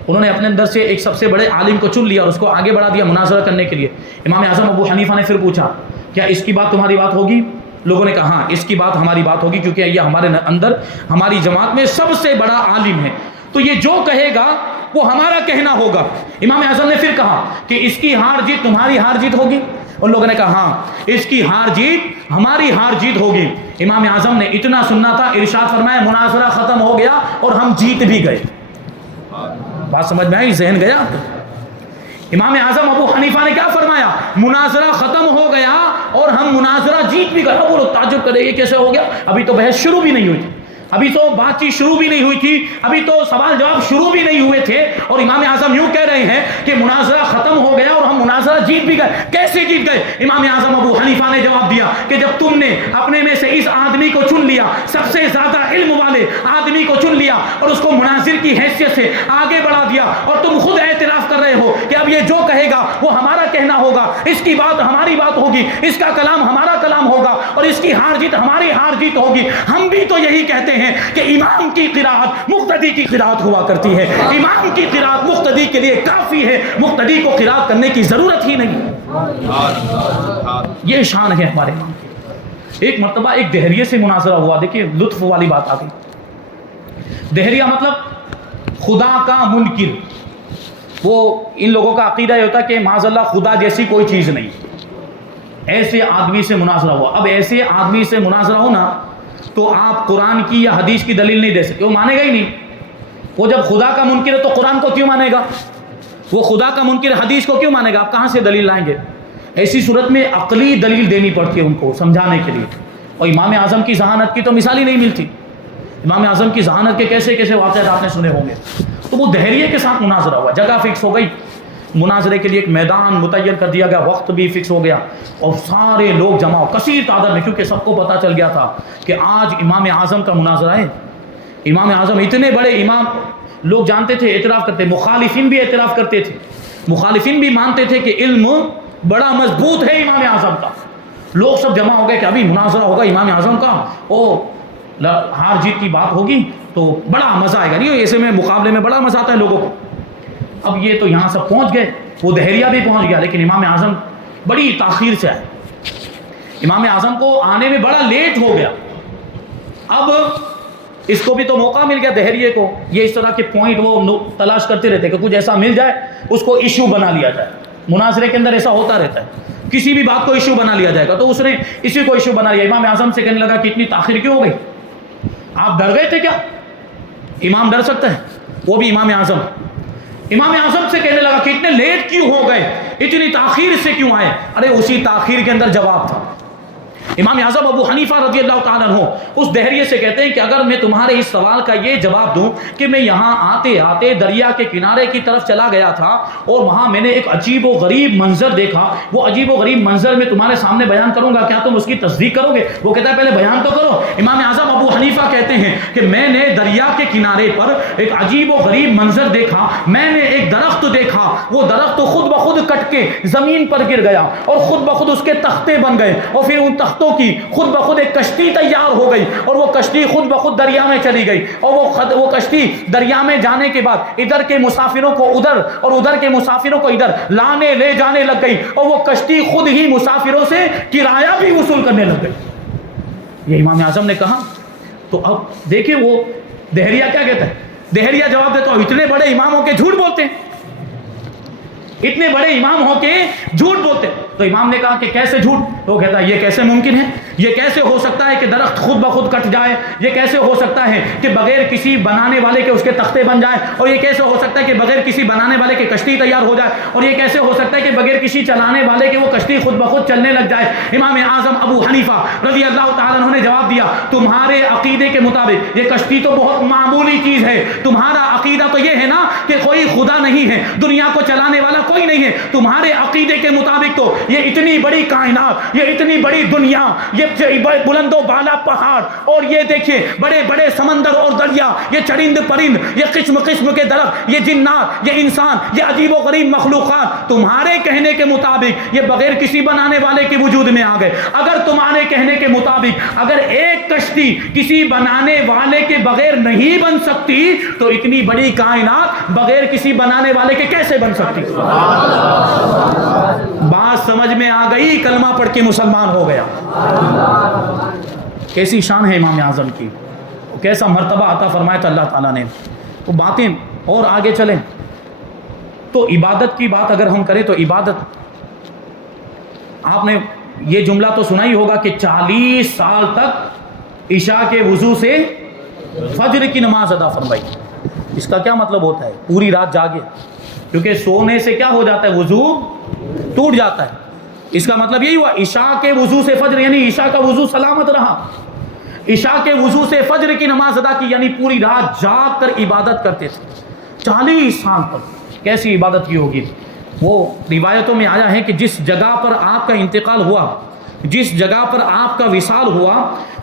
انہوں نے اپنے اندر سے ایک سب سے بڑے عالم کو چن لیا اور اس کو آگے بڑھا دیا مناظرہ کرنے کے لیے. امام اعظم ابو حنیفہ نے پھر پوچھا کیا اس کی بات تمہاری بات ہوگی؟ لوگوں نے کہا ہاں اس کی بات ہماری بات ہوگی کیونکہ یہ ہمارے اندر ہماری جماعت میں سب سے بڑا عالم ہے، تو یہ جو کہے گا وہ ہمارا کہنا ہوگا. امام اعظم نے پھر کہا کہ اس کی ہار جیت تمہاری ہار جیت ہوگی. ان لوگوں نے کہا ہاں اس کی ہار جیت ہماری ہار جیت ہوگی. امام اعظم نے اتنا سننا تھا، ارشاد فرمایا مناظرہ ختم ہو گیا اور ہم جیت بھی گئے. بات سمجھ میں آئی؟ ذہن گیا؟ امام اعظم ابو حنیفہ نے کیا فرمایا؟ مناظرہ ختم ہو گیا اور ہم مناظرہ جیت بھی گئے. اب وہ لوگ تعجب کرے یہ کیسے ہو گیا؟ ابھی تو بحث شروع بھی نہیں ہوئی تھی، ابھی تو بات چیت شروع بھی نہیں ہوئی تھی، ابھی تو سوال جواب شروع بھی نہیں ہوئے تھے اور امام اعظم یوں کہہ رہے ہیں کہ مناظرہ ختم ہو گیا اور ہم مناظرہ جیت بھی گئے. کیسے جیت گئے؟ امام اعظم ابو حنیفہ نے جواب دیا کہ جب تم نے اپنے میں سے اس آدمی کو چن لیا، سب سے زیادہ علم والے آدمی کو چن لیا اور اس کو مناظر کی حیثیت سے آگے بڑھا دیا اور تم خود اعتراف کر رہے ہو کہ اب یہ جو کہے گا وہ ہمارا کہنا ہوگا، اس کی بات ہماری بات ہوگی، اس کا کلام ہمارا کلام ہوگا اور اس کی ہار جیت ہماری ہار جیت ہوگی. ہم بھی تو یہی کہتے ہیں کہ امام کی قراءت مقتدی کی قراءت ہوا کرتی ہے. امام کی قراءت مقتدی کے لیے کافی ہے، مقتدی کو قراءت کرنے کی ضرورت ہی نہیں. یہ شان ہے ہمارے امام کی. ایک مرتبہ ایک دہریے سے مناظرہ ہوا. دیکھیے لطف والی بات آ گئی. دہریہ مطلب خدا کا منکر. وہ ان لوگوں کا عقیدہ یہ ہوتا کہ معاذ اللہ خدا جیسی کوئی چیز نہیں. ایسے آدمی سے مناظرہ ہوا. اب ایسے آدمی سے مناظرہ ہونا تو آپ قرآن کی یا حدیث کی دلیل نہیں دے سکتے، وہ مانے گا ہی نہیں. وہ جب خدا کا منکر ہے تو قرآن کو کیوں مانے گا؟ وہ خدا کا منکر حدیث کو کیوں مانے گا؟ آپ کہاں سے دلیل لائیں گے؟ ایسی صورت میں عقلی دلیل دینی پڑتی ہے ان کو سمجھانے کے لیے. اور امام اعظم کی ذہانت کی تو مثال ہی نہیں ملتی. امام اعظم کی ذہانت کے کیسے کیسے واقعات آپ نے سنے ہوں گے. تو وہ دہریے کے ساتھ مناظرہ ہوا، جگہ فکس ہو گئی، مناظرے کے لیے ایک میدان متعین کر دیا گیا، وقت بھی فکس ہو گیا اور سارے لوگ جمع ہو کثیر تعداد میں، کیونکہ سب کو پتہ چل گیا تھا کہ آج امام اعظم کا مناظرہ ہے. امام اعظم اتنے بڑے امام، لوگ جانتے تھے، اعتراف کرتے، مخالفین بھی اعتراف کرتے تھے، مخالفین بھی مانتے تھے کہ علم بڑا مضبوط ہے امام اعظم کا. لوگ سب جمع ہو گئے کہ ابھی مناظرہ ہوگا امام اعظم کا، ہار جیت کی بات ہوگی تو بڑا مزہ آئے گا. نہیں ایسے میں مقابلے میں بڑا مزہ آتا ہے لوگوں کو. اب یہ تو یہاں سب پہنچ گئے، وہ دہریہ بھی پہنچ گیا، لیکن امام اعظم بڑی تاخیر سے آئے. امام اعظم کو آنے میں بڑا لیٹ ہو گیا. اب اس کو بھی تو موقع مل گیا دہریے کو, یہ اس طرح کے پوائنٹ وہ تلاش کرتے رہتے کہ کچھ ایسا مل جائے اس کو ایشو بنا لیا جائے. مناظرے کے اندر ایسا ہوتا رہتا ہے, کسی بھی بات کو ایشو بنا لیا جائے گا, تو اس نے اسی کو ایشو بنا لیا. امام اعظم سے کہنے لگا کہ اتنی تاخیر کیوں ہو گئی, آپ ڈر گئے تھے کیا؟ امام ڈر سکتا ہے, وہ بھی امام اعظم. امام اعظم سے کہنے لگا کہ اتنے لیٹ کیوں ہو گئے, اتنی تاخیر سے کیوں آئے؟ ارے اسی تاخیر کے اندر جواب تھا. امام اعظم ابو حنیفہ رضی اللہ تعالیٰ عنہ اس دہریے سے کہتے ہیں کہ اگر میں تمہارے اس سوال کا یہ جواب دوں کہ میں یہاں آتے آتے دریا کے کنارے کی طرف چلا گیا تھا اور وہاں میں نے ایک عجیب و غریب منظر دیکھا, وہ عجیب و غریب منظر میں تمہارے سامنے بیان کروں گا, کیا تم اس کی تصدیق کرو گے؟ وہ کہتا ہے پہلے بیان تو کرو. امام اعظم ابو حنیفہ کہتے ہیں کہ میں نے دریا کے کنارے پر ایک عجیب و غریب منظر دیکھا, میں نے ایک درخت دیکھا, وہ درخت خود بخود کٹ کے زمین پر گر گیا اور خود بخود اس کے تختے بن گئے, اور پھر ان تختوں کی خود بخود ایک کشتی تیار ہو گئی, اور وہ کشتی خود بخود دریا میں چلی گئی, اور وہ کشتی دریا میں جانے کے بعد ادھر کے مسافروں کو ادھر اور ادھر کے مسافروں کو ادھر لانے لے جانے لگ گئی, اور وہ کشتی خود ہی مسافروں سے کرایہ بھی وصول کرنے لگ گئی. یہ امام اعظم نے کہا. تو اب دیکھیں وہ دہریہ کیا کہتا ہے. دہریہ جواب دیتا ہے اتنے بڑے امام ہو کے جھوٹ بولتے ہیں, اتنے بڑے امام ہو کے جھوٹ بولتے. تو امام نے کہا کہ کیسے جھوٹ؟ تو کہتا ہے یہ کیسے ممکن ہے, یہ کیسے ہو سکتا ہے کہ درخت خود بخود کٹ جائے, یہ کیسے ہو سکتا ہے کہ بغیر کسی بنانے والے کے اس کے تختے بن جائے, اور یہ کیسے ہو سکتا ہے کہ بغیر کسی بنانے والے کے کشتی تیار ہو جائے, اور یہ کیسے ہو سکتا ہے کہ بغیر کسی چلانے والے کے وہ کشتی خود بخود چلنے لگ جائے. امام اعظم ابو حنیفہ رضی اللہ تعالیٰ عنہ نے جواب دیا تمہارے عقیدے کے مطابق یہ کشتی تو بہت معمولی چیز ہے, تمہارا عقیدہ تو یہ ہے نا کہ کوئی خدا نہیں ہے, دنیا کو چلانے والا کوئی نہیں ہے. تمہارے عقیدے کے مطابق تو یہ اتنی بڑی کائنات, یہ اتنی بڑی دنیا, یہ بلند و بالا پہاڑ, اور یہ دیکھیے بڑے بڑے سمندر اور دریا, یہ چرند پرند, یہ قسم قسم کے درخت, یہ جنات, یہ انسان, یہ عجیب و غریب مخلوقات, تمہارے کہنے کے مطابق یہ بغیر کسی بنانے والے کے وجود میں آ گئے. اگر تمہارے کہنے کے مطابق اگر ایک کشتی کسی بنانے والے کے بغیر نہیں بن سکتی تو اتنی بڑی کائنات بغیر کسی بنانے والے کے کیسے بن سکتی؟ بات سمجھ میں آ گئی, کلمہ پڑھ کے مسلمان ہو گیا. کیسی شان ہے امام اعظم کی, کیسا مرتبہ عطا فرمایا تھا اللہ تعالیٰ نے. تو باتیں اور آگے چلیں تو عبادت کی بات اگر ہم کریں تو عبادت, آپ نے یہ جملہ تو سنا ہی ہوگا کہ 40 سال تک عشاء کے وضو سے فجر کی نماز ادا فرمائی. اس کا کیا مطلب ہوتا ہے؟ پوری رات جاگے, کیونکہ سونے سے کیا ہو جاتا ہے, وضو ٹوٹ جاتا ہے. اس کا مطلب یہی ہوا عشاء کے وضو سے فجر, یعنی عشاء کا وضو سلامت رہا, عشاء کے وضو سے فجر کی نماز ادا کی, یعنی پوری رات جاگ کر عبادت کرتے تھے 40 سال تک. کیسی عبادت کی ہوگی؟ وہ روایتوں میں آیا ہے کہ جس جگہ پر آپ کا انتقال ہوا, جس جگہ پر آپ کا وصال ہوا,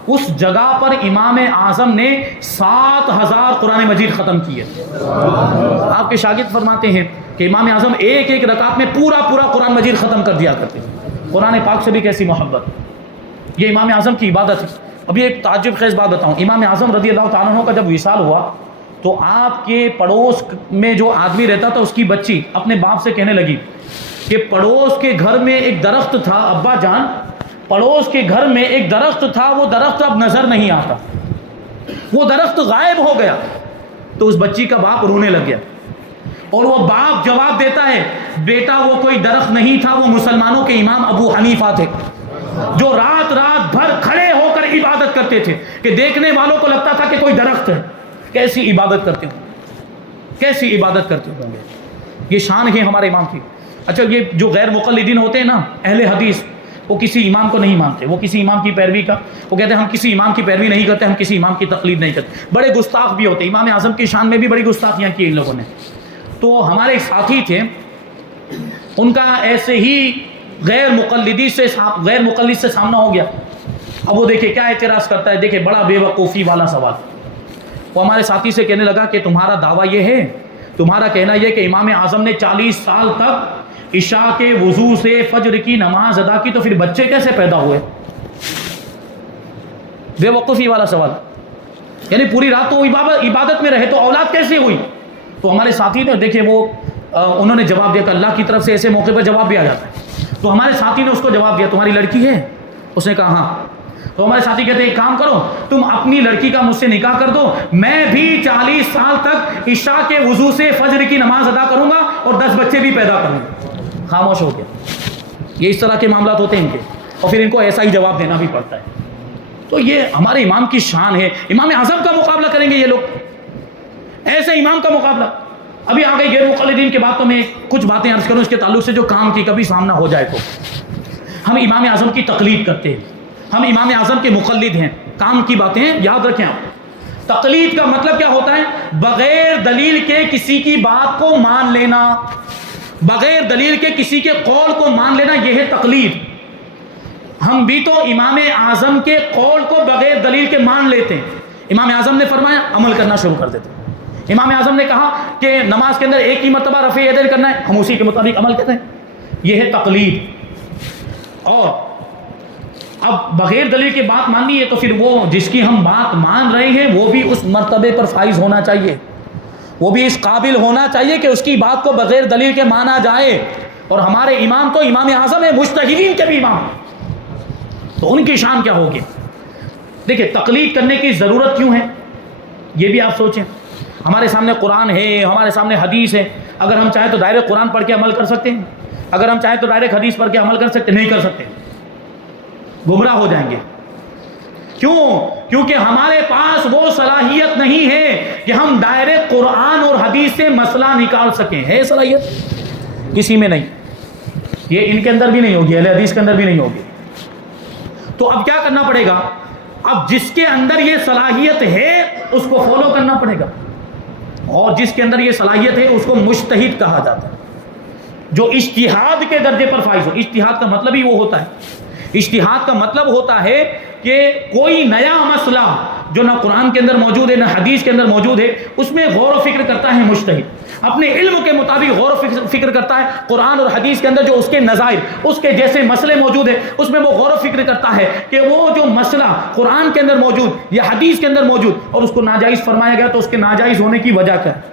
اس جگہ پر امام اعظم نے 7000 قرآن مجید ختم کیے. آپ کے شاگرد فرماتے ہیں کہ امام اعظم ایک ایک رکعت میں پورا قرآن مجید ختم کر دیا کرتے تھے. قرآن پاک سے بھی کیسی محبت, یہ امام اعظم کی عبادت ہے. اب یہ ایک تعجب خیز بات بتاؤں, امام اعظم رضی اللہ تعالیٰ عنہ کا جب وصال ہوا تو آپ کے پڑوس میں جو آدمی رہتا تھا اس کی بچی اپنے باپ سے کہنے لگی کہ پڑوس کے گھر میں ایک درخت تھا, ابا جان پڑوس کے گھر میں ایک درخت تھا, وہ درخت اب نظر نہیں آتا, وہ درخت غائب ہو گیا. تو اس بچی کا باپ رونے لگ گیا, اور وہ باپ جواب دیتا ہے بیٹا وہ کوئی درخت نہیں تھا, وہ مسلمانوں کے امام ابو حنیفہ تھے جو رات بھر کھڑے ہو کر عبادت کرتے تھے کہ دیکھنے والوں کو لگتا تھا کہ کوئی درخت ہے. کیسی عبادت کرتے ہوں, کیسی عبادت کرتے ہوں گے. یہ شان ہے ہمارے امام کی. اچھا یہ جو غیر مقلدین ہوتے ہیں نا, اہل حدیث, وہ کسی امام کو نہیں مانتے, وہ کسی امام کی پیروی کا, وہ کہتے ہیں ہم کسی امام کی پیروی نہیں کرتے, ہم کسی امام کی تقلید نہیں کرتے. بڑے گستاخ بھی ہوتے, امام اعظم کی شان میں بھی بڑی گستاخیاں کی ان لوگوں نے. تو ہمارے ایک ساتھی تھے, ان کا ایسے ہی غیر مقلد سے سامنا ہو گیا. اب وہ دیکھیں کیا اعتراض کرتا ہے, دیکھیں بڑا بے وقوفی والا سوال. وہ ہمارے ساتھی سے کہنے لگا کہ تمہارا دعویٰ یہ ہے, تمہارا کہنا یہ کہ امام اعظم نے 40 سال تک عشاء کے وضو سے فجر کی نماز ادا کی, تو پھر بچے کیسے پیدا ہوئے؟ بے وقوفی والا سوال. یعنی پوری رات تو عبادت میں رہے تو اولاد کیسے ہوئی؟ تو ہمارے ساتھی نے دیکھیں وہ انہوں نے جواب دیا کہ اللہ کی طرف سے ایسے موقع پر جواب بھی آ جاتا ہے. تو ہمارے ساتھی نے اس کو جواب دیا تمہاری لڑکی ہے؟ اس نے کہا ہاں۔ تو ہمارے ساتھی کہتے ہیں ایک کام کرو، تم اپنی لڑکی کا مجھ سے نکاح کر دو، میں بھی 40 سال تک عشاء کے وضو سے فجر کی نماز ادا کروں گا اور 10 بچے بھی پیدا کروں گا۔ خاموش ہو گیا۔ یہ اس طرح کے معاملات ہوتے ہیں ان کے، اور پھر ان کو ایسا ہی جواب دینا بھی پڑتا ہے۔ تو یہ ہمارے امام کی شان ہے، امام اعظم کا مقابلہ کریں گے یہ لوگ، ایسے امام کا مقابلہ۔ ابھی آگے غیر مقلدین کے بعد تو میں کچھ باتیں عرض کروں اس کے تعلق سے جو کام کی کبھی سامنا ہو جائے تو۔ ہم امام اعظم کی تقلید کرتے ہیں، ہم امام اعظم کے مقلد ہیں، کام کی باتیں یاد رکھیں آپ۔ تقلید کا مطلب کیا ہوتا ہے؟ بغیر دلیل کے کسی کی بات کو مان لینا، بغیر دلیل کے کسی کے قول کو مان لینا، یہ ہے تقلید۔ ہم بھی تو امام اعظم کے قول کو بغیر دلیل کے مان لیتے ہیں۔ امام اعظم نے فرمایا، عمل کرنا شروع کر دیتے ہیں۔ امام اعظم نے کہا کہ نماز کے اندر ایک ہی مرتبہ رفع یدین کرنا ہے، ہم اسی کے مطابق عمل کرتے ہیں، یہ ہے تقلید۔ اور اب بغیر دلیل کی بات ماننی ہے تو پھر وہ جس کی ہم بات مان رہے ہیں وہ بھی اس مرتبے پر فائز ہونا چاہیے، وہ بھی اس قابل ہونا چاہیے کہ اس کی بات کو بغیر دلیل کے مانا جائے۔ اور ہمارے امام تو امام اعظم ہے، مجتہدین کے بھی امام، تو ان کی شان کیا ہوگی؟ دیکھیں تقلید کرنے کی ضرورت کیوں ہے یہ بھی آپ سوچیں۔ ہمارے سامنے قرآن ہے، ہمارے سامنے حدیث ہے، اگر ہم چاہیں تو ڈائریکٹ قرآن پڑھ کے عمل کر سکتے ہیں، اگر ہم چاہیں تو ڈائریکٹ حدیث پڑھ کے عمل کر سکتے، نہیں کر سکتے، گمراہ ہو جائیں گے۔ کیوں؟ کیونکہ ہمارے پاس وہ صلاحیت نہیں ہے کہ ہم ڈائریکٹ قرآن اور حدیث سے مسئلہ نکال سکیں۔ ہے صلاحیت؟ کسی میں نہیں، یہ ان کے اندر بھی نہیں ہوگی، اہل حدیث کے اندر بھی نہیں ہوگی۔ تو اب کیا کرنا پڑے گا؟ اب جس کے اندر یہ صلاحیت ہے اس کو فالو کرنا پڑے گا، اور جس کے اندر یہ صلاحیت ہے اس کو مجتہد کہا جاتا ہے، جو اجتہاد کے درجے پر فائز ہو۔ اجتہاد کا مطلب ہی وہ ہوتا ہے، اجتہاد کا مطلب ہوتا ہے کہ کوئی نیا مسئلہ جو نہ قرآن کے اندر موجود ہے نہ حدیث کے اندر موجود ہے، اس میں غور و فکر کرتا ہے مجتہد، اپنے علم کے مطابق غور و فکر کرتا ہے۔ قرآن اور حدیث کے اندر جو اس کے نظائر، اس کے جیسے مسئلے موجود ہیں، اس میں وہ غور و فکر کرتا ہے کہ وہ جو مسئلہ قرآن کے اندر موجود یا حدیث کے اندر موجود اور اس کو ناجائز فرمایا گیا تو اس کے ناجائز ہونے کی وجہ کیا ہے،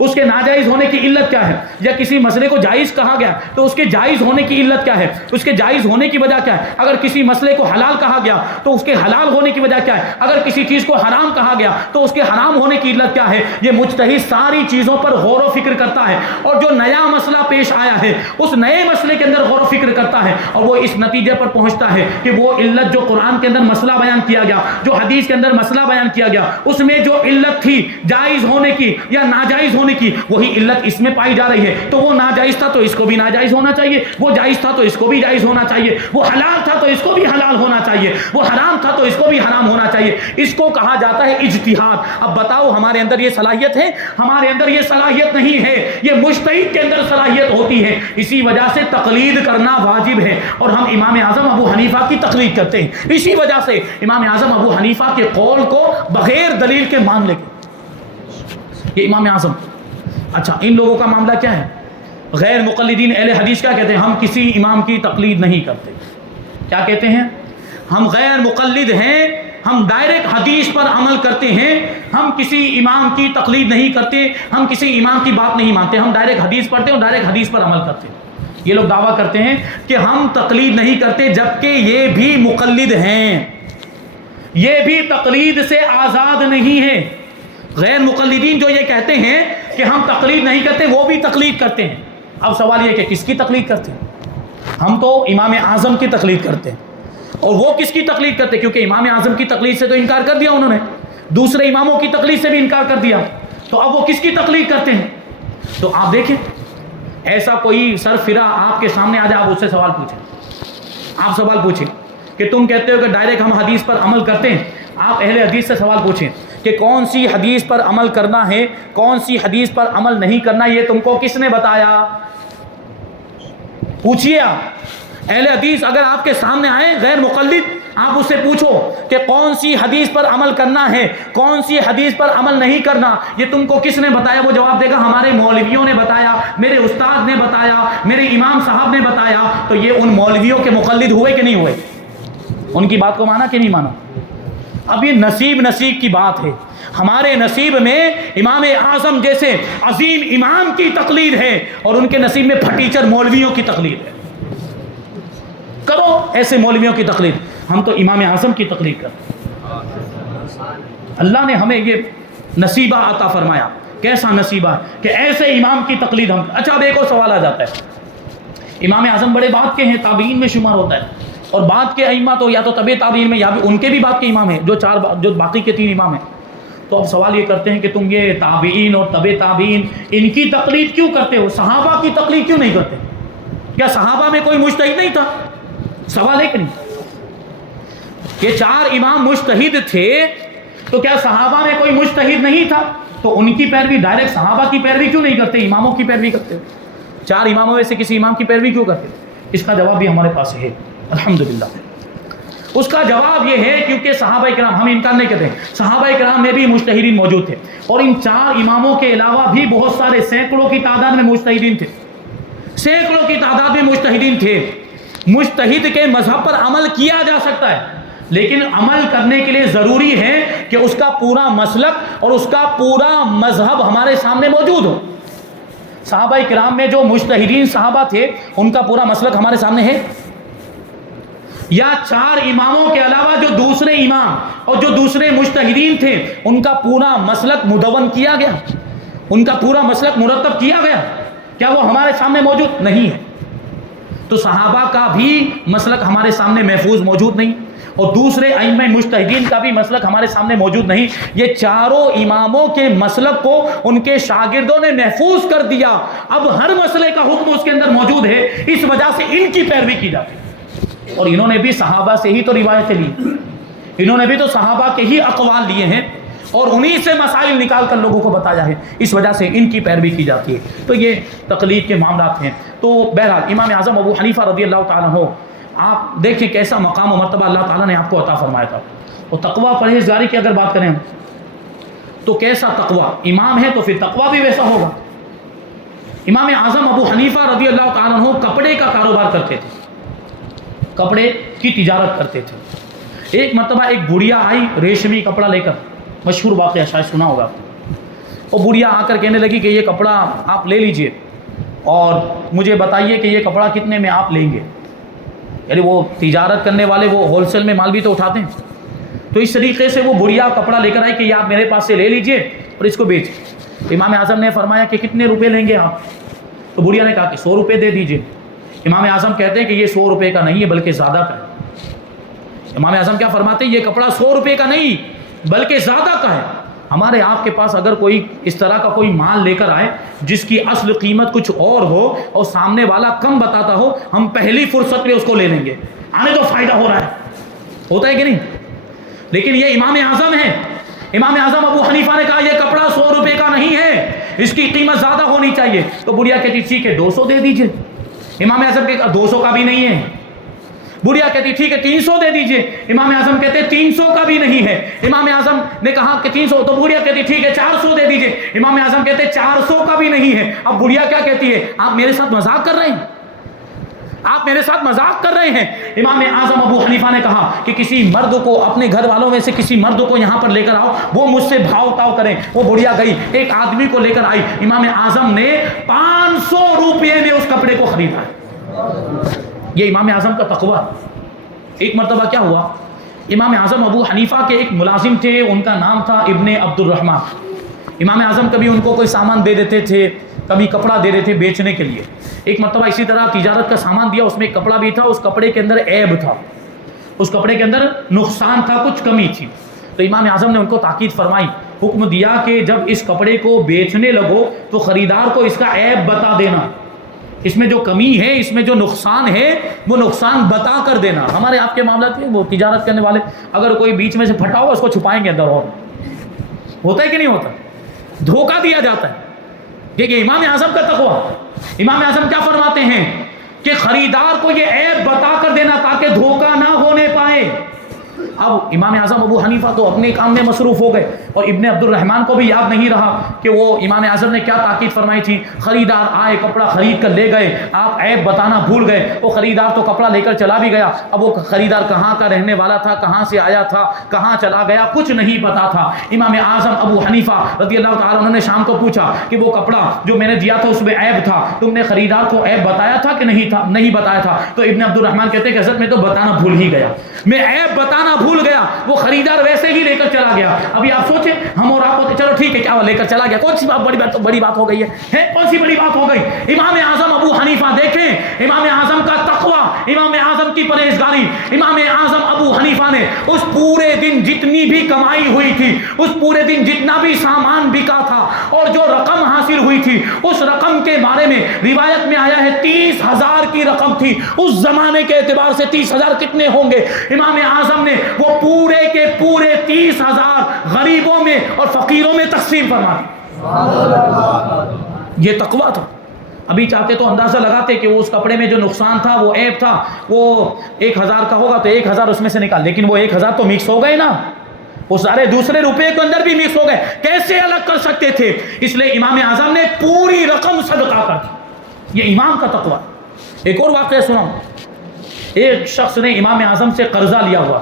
اس کے ناجائز ہونے کی علت کیا ہے، یا کسی مسئلے کو جائز کہا گیا تو اس کے جائز ہونے کی علت کیا ہے، اس کے جائز ہونے کی وجہ کیا ہے۔ اگر کسی مسئلے کو حلال کہا گیا تو اس کے حلال ہونے کی وجہ کیا ہے، اگر کسی چیز کو حرام کہا گیا تو اس کے حرام ہونے کی علت کیا ہے۔ یہ مجتہد ساری چیزوں پر غور و فکر کرتا ہے، اور جو نیا مسئلہ پیش آیا ہے اس نئے مسئلے کے اندر غور و فکر کرتا ہے، اور وہ اس نتیجے پر پہنچتا ہے کہ وہ علت جو قرآن کے اندر مسئلہ بیان کیا گیا، جو حدیث کے اندر مسئلہ بیان کیا گیا، اس میں جو علت تھی جائز ہونے کی یا ناجائز ہونے کی، وہی علت اس میں پائی جا رہی ہے۔ تو وہ ناجائز تھا تو اس کو بھی ناجائز ہونا چاہیے، وہ جائز تھا تو اس کو بھی جائز ہونا چاہیے، وہ حلال تھا تو اس کو بھی حلال ہونا چاہیے، وہ حرام تھا تو اس کو بھی حرام ہونا چاہیے۔ اس کو کہا جاتا ہے اجتہاد۔ اب بتاؤ ہمارے اندر یہ صلاحیت ہے؟ ہمارے اندر یہ صلاحیت نہیں ہے، یہ مجتہد کے اندر صلاحیت ہوتی ہے۔ اسی وجہ سے تقلید کرنا واجب ہے، اور ہم امام اعظم ابو حنیفہ کی تقلید کرتے ہیں۔ اسی وجہ سے امام اعظم ابو حنیفہ کے قول کو بغیر دلیل کے مان لیں گے، یہ امام اعظم۔ اچھا ان لوگوں کا معاملہ کیا ہے؟ غیر مقلدین اہل حدیث کیا کہتے ہیں؟ ہم کسی امام کی تقلید نہیں کرتے۔ کیا کہتے ہیں؟ ہم غیر مقلد ہیں، ہم ڈائریکٹ حدیث پر عمل کرتے ہیں، ہم کسی امام کی تقلید نہیں کرتے، ہم کسی امام کی بات نہیں مانتے، ہم ڈائریکٹ حدیث پڑھتے ہیں اور ڈائریکٹ حدیث پر عمل کرتے ہیں۔ یہ لوگ دعویٰ کرتے ہیں کہ ہم تقلید نہیں کرتے، جبکہ یہ بھی مقلد ہیں، یہ بھی تقلید سے آزاد نہیں ہے۔ غیر مقلدین جو یہ کہتے ہیں کہ ہم تقلید نہیں کرتے، وہ بھی تقلید کرتے ہیں۔ اب سوال یہ کہ کس کی تقلید کرتے ہیں؟ ہم تو امام اعظم کی تقلید کرتے ہیں، اور وہ کس کی تقلید کرتے ہیں؟ کیونکہ امام اعظم کی تقلید سے تو انکار کر دیا انہوں نے، دوسرے اماموں کی تقلید سے بھی انکار کر دیا، تو اب وہ کس کی تقلید کرتے ہیں؟ تو آپ دیکھیں ایسا کوئی سرفرا آپ کے سامنے آ جائے، آپ اس سے سوال پوچھیں، آپ سوال پوچھیں کہ تم کہتے ہو کہ ڈائریکٹ ہم حدیث پر عمل کرتے ہیں، آپ اہل حدیث سے سوال پوچھیں کہ کون سی حدیث پر عمل کرنا ہے، کون سی حدیث پر عمل نہیں کرنا، یہ تم کو کس نے بتایا؟ پوچھئے آپ اہل حدیث اگر آپ کے سامنے آئے غیر مقلد، آپ اس سے پوچھو کہ کون سی حدیث پر عمل کرنا ہے، کون سی حدیث پر عمل نہیں کرنا، یہ تم کو کس نے بتایا؟ وہ جواب دے گا ہمارے مولویوں نے بتایا، میرے استاد نے بتایا، میرے امام صاحب نے بتایا۔ تو یہ ان مولویوں کے مقلد ہوئے کہ نہیں ہوئے؟ ان کی بات کو مانا کہ نہیں مانا؟ اب یہ نصیب کی بات ہے۔ ہمارے نصیب میں امام اعظم جیسے عظیم امام کی تقلید ہے، اور ان کے نصیب میں پھٹیچر مولویوں کی تقلید ہے۔ کرو ایسے مولویوں کی تقلید، ہم تو امام اعظم کی تقلید کرتے ہیں۔ اللہ نے ہمیں یہ نصیبہ عطا فرمایا، کیسا نصیبہ ہے کہ ایسے امام کی تقلید ہم۔ اچھا اب ایک اور سوال آ جاتا ہے، امام اعظم بڑے بعد کے ہیں، تابعین میں شمار ہوتا ہے، اور بعد کے ائمہ تو یا تو تبع تابعین میں یا بھی ان کے بھی بعد کے امام ہیں، جو باقی کے 3 امام ہیں۔ تو اب سوال یہ کرتے ہیں کہ تم یہ تابعین اور تبع تابعین ان کی تقلید کیوں کرتے ہو، صحابہ کی تقلید کیوں نہیں کرتے؟ کیا صحابہ میں کوئی مجتہد نہیں تھا؟ سوال ہے کہ نہیں؟ یہ 4 امام مجتہد تھے تو کیا صحابہ میں کوئی مجتہد نہیں تھا؟ تو ان کی پیروی ڈائریکٹ صحابہ کی پیروی کیوں نہیں کرتے، اماموں کی پیروی کرتے؟ 4 اماموں میں سے کسی امام کی پیروی کیوں کرتے؟ اس کا جواب بھی ہمارے پاس ہے الحمدللہ۔ اس کا جواب یہ ہے کیونکہ صحابہ کرام، ہم انکار نہیں کرتے، صحابہ کرام میں بھی مجتہدین موجود تھے، اور ان 4 اماموں کے علاوہ بھی بہت سارے سینکڑوں کی تعداد میں مجتہدین تھے، سینکڑوں کی تعداد میں مجتہدین تھے۔ مجتہد کے مذہب پر عمل کیا جا سکتا ہے، لیکن عمل کرنے کے لیے ضروری ہے کہ اس کا پورا مسلک اور اس کا پورا مذہب ہمارے سامنے موجود ہو۔ صحابہ کرام میں جو مجتہدین صحابہ تھے ان کا پورا مسلک ہمارے سامنے ہے، یا 4 اماموں کے علاوہ جو دوسرے امام اور جو دوسرے مجتہدین تھے ان کا پورا مسلک مدون کیا گیا، ان کا پورا مسلک مرتب کیا گیا، کیا وہ ہمارے سامنے موجود نہیں ہے؟ تو صحابہ کا بھی مسلک ہمارے سامنے محفوظ موجود نہیں، اور دوسرے ائمہ مجتہدین کا بھی مسلک ہمارے سامنے موجود نہیں۔ یہ 4 اماموں کے مسلک کو ان کے شاگردوں نے محفوظ کر دیا، اب ہر مسئلے کا حکم اس کے اندر موجود ہے، اس وجہ سے ان کی پیروی کی جاتی ہے۔ اور انہوں نے بھی صحابہ سے ہی تو روایتیں لی، انہوں نے بھی تو صحابہ کے ہی اقوال لیے ہیں، اور انہی سے مسائل نکال کر لوگوں کو بتایا ہے، اس وجہ سے ان کی پیروی کی جاتی ہے۔ تو یہ تقلید کے معاملات ہیں۔ تو بہرحال امام اعظم ابو حنیفہ رضی اللہ تعالیٰ عنہ، آپ دیکھیں کیسا مقام و مرتبہ اللہ تعالیٰ نے آپ کو عطا فرمایا تھا۔ اور تقویٰ پرہیزگاری کی اگر بات کریں تو کیسا تقویٰ، امام ہے تو پھر تقویٰ بھی ویسا ہوگا۔ امام اعظم ابو حنیفہ رضی اللہ تعالیٰ عنہ کپڑے کا کاروبار کرتے تھے، کپڑے کی تجارت کرتے تھے۔ ایک مرتبہ ایک بڑھیا آئی ریشمی کپڑا لے کر، مشہور واقعہ شاید سنا ہوگا، وہ بڑھیا آ کر کہنے لگی کہ یہ کپڑا آپ لے لیجئے اور مجھے بتائیے کہ یہ کپڑا کتنے میں آپ لیں گے۔ یعنی وہ تجارت کرنے والے وہ ہول سیل میں مال بھی تو اٹھاتے ہیں، تو اس طریقے سے وہ بڑھیا کپڑا لے کر آئی کہ یہ آپ میرے پاس سے لے لیجئے اور اس کو بیچ۔ امام اعظم نے فرمایا کہ کتنے روپے لیں گے آپ؟ تو بڑھیا نے کہا کہ 100 روپے دے دیجئے۔ امام اعظم کہتے ہیں کہ یہ 100 روپے کا نہیں ہے بلکہ زیادہ کا ہے۔ امام اعظم کیا فرماتے ہیں؟ یہ کپڑا 100 روپے کا نہیں بلکہ زیادہ کا ہے۔ ہمارے آپ کے پاس اگر کوئی اس طرح کا کوئی مال لے کر آئے جس کی اصل قیمت کچھ اور ہو اور سامنے والا کم بتاتا ہو، ہم پہلی فرصت میں اس کو لے لیں گے، آنے تو فائدہ ہو رہا ہے، ہوتا ہے کہ نہیں؟ لیکن یہ امام اعظم ہے، امام اعظم ابو حنیفہ نے کہا یہ کپڑا 100 روپے کا نہیں ہے، اس کی قیمت زیادہ ہونی چاہیے۔ تو بڑھیا کہتی ٹھیک ہے 200 دے دیجئے۔ امام اعظم کے 200 کا بھی نہیں ہے۔ بڑھیا کہتی ٹھیک ہے 300 دے دیجئے۔ امام اعظم کہتے 300 کا بھی نہیں ہے۔ امام اعظم نے کہا کہ 300، تو بڑھیا کہتی ٹھیک ہے 400 دے دیجئے۔ امام اعظم کہتے 400 کا بھی نہیں ہے۔ اب بڑھیا کیا کہتی ہے؟ آپ میرے ساتھ مذاق کر رہے ہیں، آپ میرے ساتھ مذاق کر رہے ہیں۔ امام اعظم ابو حنیفہ نے کہا کہ کسی مرد کو، اپنے گھر والوں میں سے کسی مرد کو یہاں پر لے کر آؤ، وہ مجھ سے بھاؤ تاؤ کریں۔ وہ بڑھیا گئی، ایک آدمی کو لے کر آئی، امام اعظم نے 500 روپے میں اس کپڑے کو خریدا۔ یہ امام اعظم کا تقویٰ۔ ایک مرتبہ کیا ہوا، امام اعظم ابو حنیفہ کے ایک ملازم تھے، ان کا نام تھا ابن عبد الرحمن۔ امام اعظم کبھی ان کو کوئی سامان دے دیتے تھے، کبھی کپڑا دے دیتے بیچنے کے لیے۔ ایک مرتبہ اسی طرح تجارت کا سامان دیا، اس میں ایک کپڑا بھی تھا، اس کپڑے کے اندر عیب تھا، اس کپڑے کے اندر نقصان تھا، کچھ کمی تھی۔ تو امام اعظم نے ان کو تاکید فرمائی، حکم دیا کہ جب اس کپڑے کو بیچنے لگو تو خریدار کو اس کا عیب بتا دینا، اس میں جو کمی ہے، اس میں جو نقصان ہے، وہ نقصان بتا کر دینا۔ ہمارے آپ کے معاملات میں وہ تجارت کرنے والے اگر کوئی بیچ میں سے پھٹا ہوا اس کو چھپائیں گے اندر، اور ہوتا ہے کہ نہیں ہوتا؟ دھوکہ دیا جاتا ہے۔ یہ امام اعظم کا تقویٰ۔ امام اعظم کیا فرماتے ہیں کہ خریدار کو یہ عیب بتا کر دینا تاکہ دھوکہ نہ ہونے پائے۔ اب امام اعظم ابو حنیفہ تو اپنے کام میں مصروف ہو گئے اور ابن عبد الرحمن کو بھی یاد نہیں رہا کہ وہ امام اعظم نے کیا تاکید فرمائی تھی. خریدار آئے, کپڑا خرید کر لے گئے, آپ عیب بتانا بھول گئے. وہ خریدار تو کپڑا لے کر چلا بھی گیا, اب وہ خریدار کہاں کا رہنے والا تھا, کہاں سے آیا تھا, کہاں چلا گیا, کچھ نہیں پتا تھا. امام اعظم ابو حنیفہ رضی اللہ تعالیٰ عنہ نے شام کو پوچھا کہ وہ کپڑا جو میں نے دیا تھا اس میں عیب تھا, تم نے خریدار کو عیب بتایا تھا کہ نہیں تھا؟ نہیں بتایا تھا. تو ابن عبد الرحمن کہتے ہیں کہ حضرت میں تو بتانا بھول ہی گیا, میں عیب بتانا بھول گیا, وہ خریدار ویسے ہی لے کر چلا گیا. ابھی آپ سوچیں ہم اور آپ ہوتے چلو ٹھیک ہے کیا لے کر چلا گیا, کون سی بڑی بات ہو گئی ہے, کون سی بڑی بات ہو گئی. امام اعظم ابو حنیفہ دیکھیں, امام اعظم کا تقوی, امام اعظم کی پرہیزگاری. امام اعظم ابو حنیفہ نے اس پورے دن جتنی بھی کمائی ہوئی تھی, اس پورے دن جتنا بھی سامان بکا تھا اور جو رقم حاصل ہوئی تھی, اس رقم کے بارے میں روایت میں آیا ہے 30,000 کی رقم تھی. اس زمانے کے اعتبار سے 30,000 کتنے ہوں گے؟ امام اعظم نے وہ پورے کے پورے 30,000 غریبوں میں اور فقیروں میں تقسیم فرما دی. یہ تقویٰ تھا. ابھی چاہتے تو اندازہ لگاتے کہ وہ اس کپڑے میں جو نقصان تھا, وہ عیب تھا, وہ 1,000 کا ہوگا تو 1,000 اس میں سے نکال, لیکن وہ 1,000 تو مکس ہو گئے نا, وہ سارے دوسرے روپے کے اندر بھی مکس ہو گئے, کیسے الگ کر سکتے تھے؟ اس لیے امام اعظم نے پوری رقم صدقہ کر دی. یہ امام کا تقویٰ. ایک اور واقعہ سناؤں. ایک شخص نے امام اعظم سے قرضہ لیا ہوا.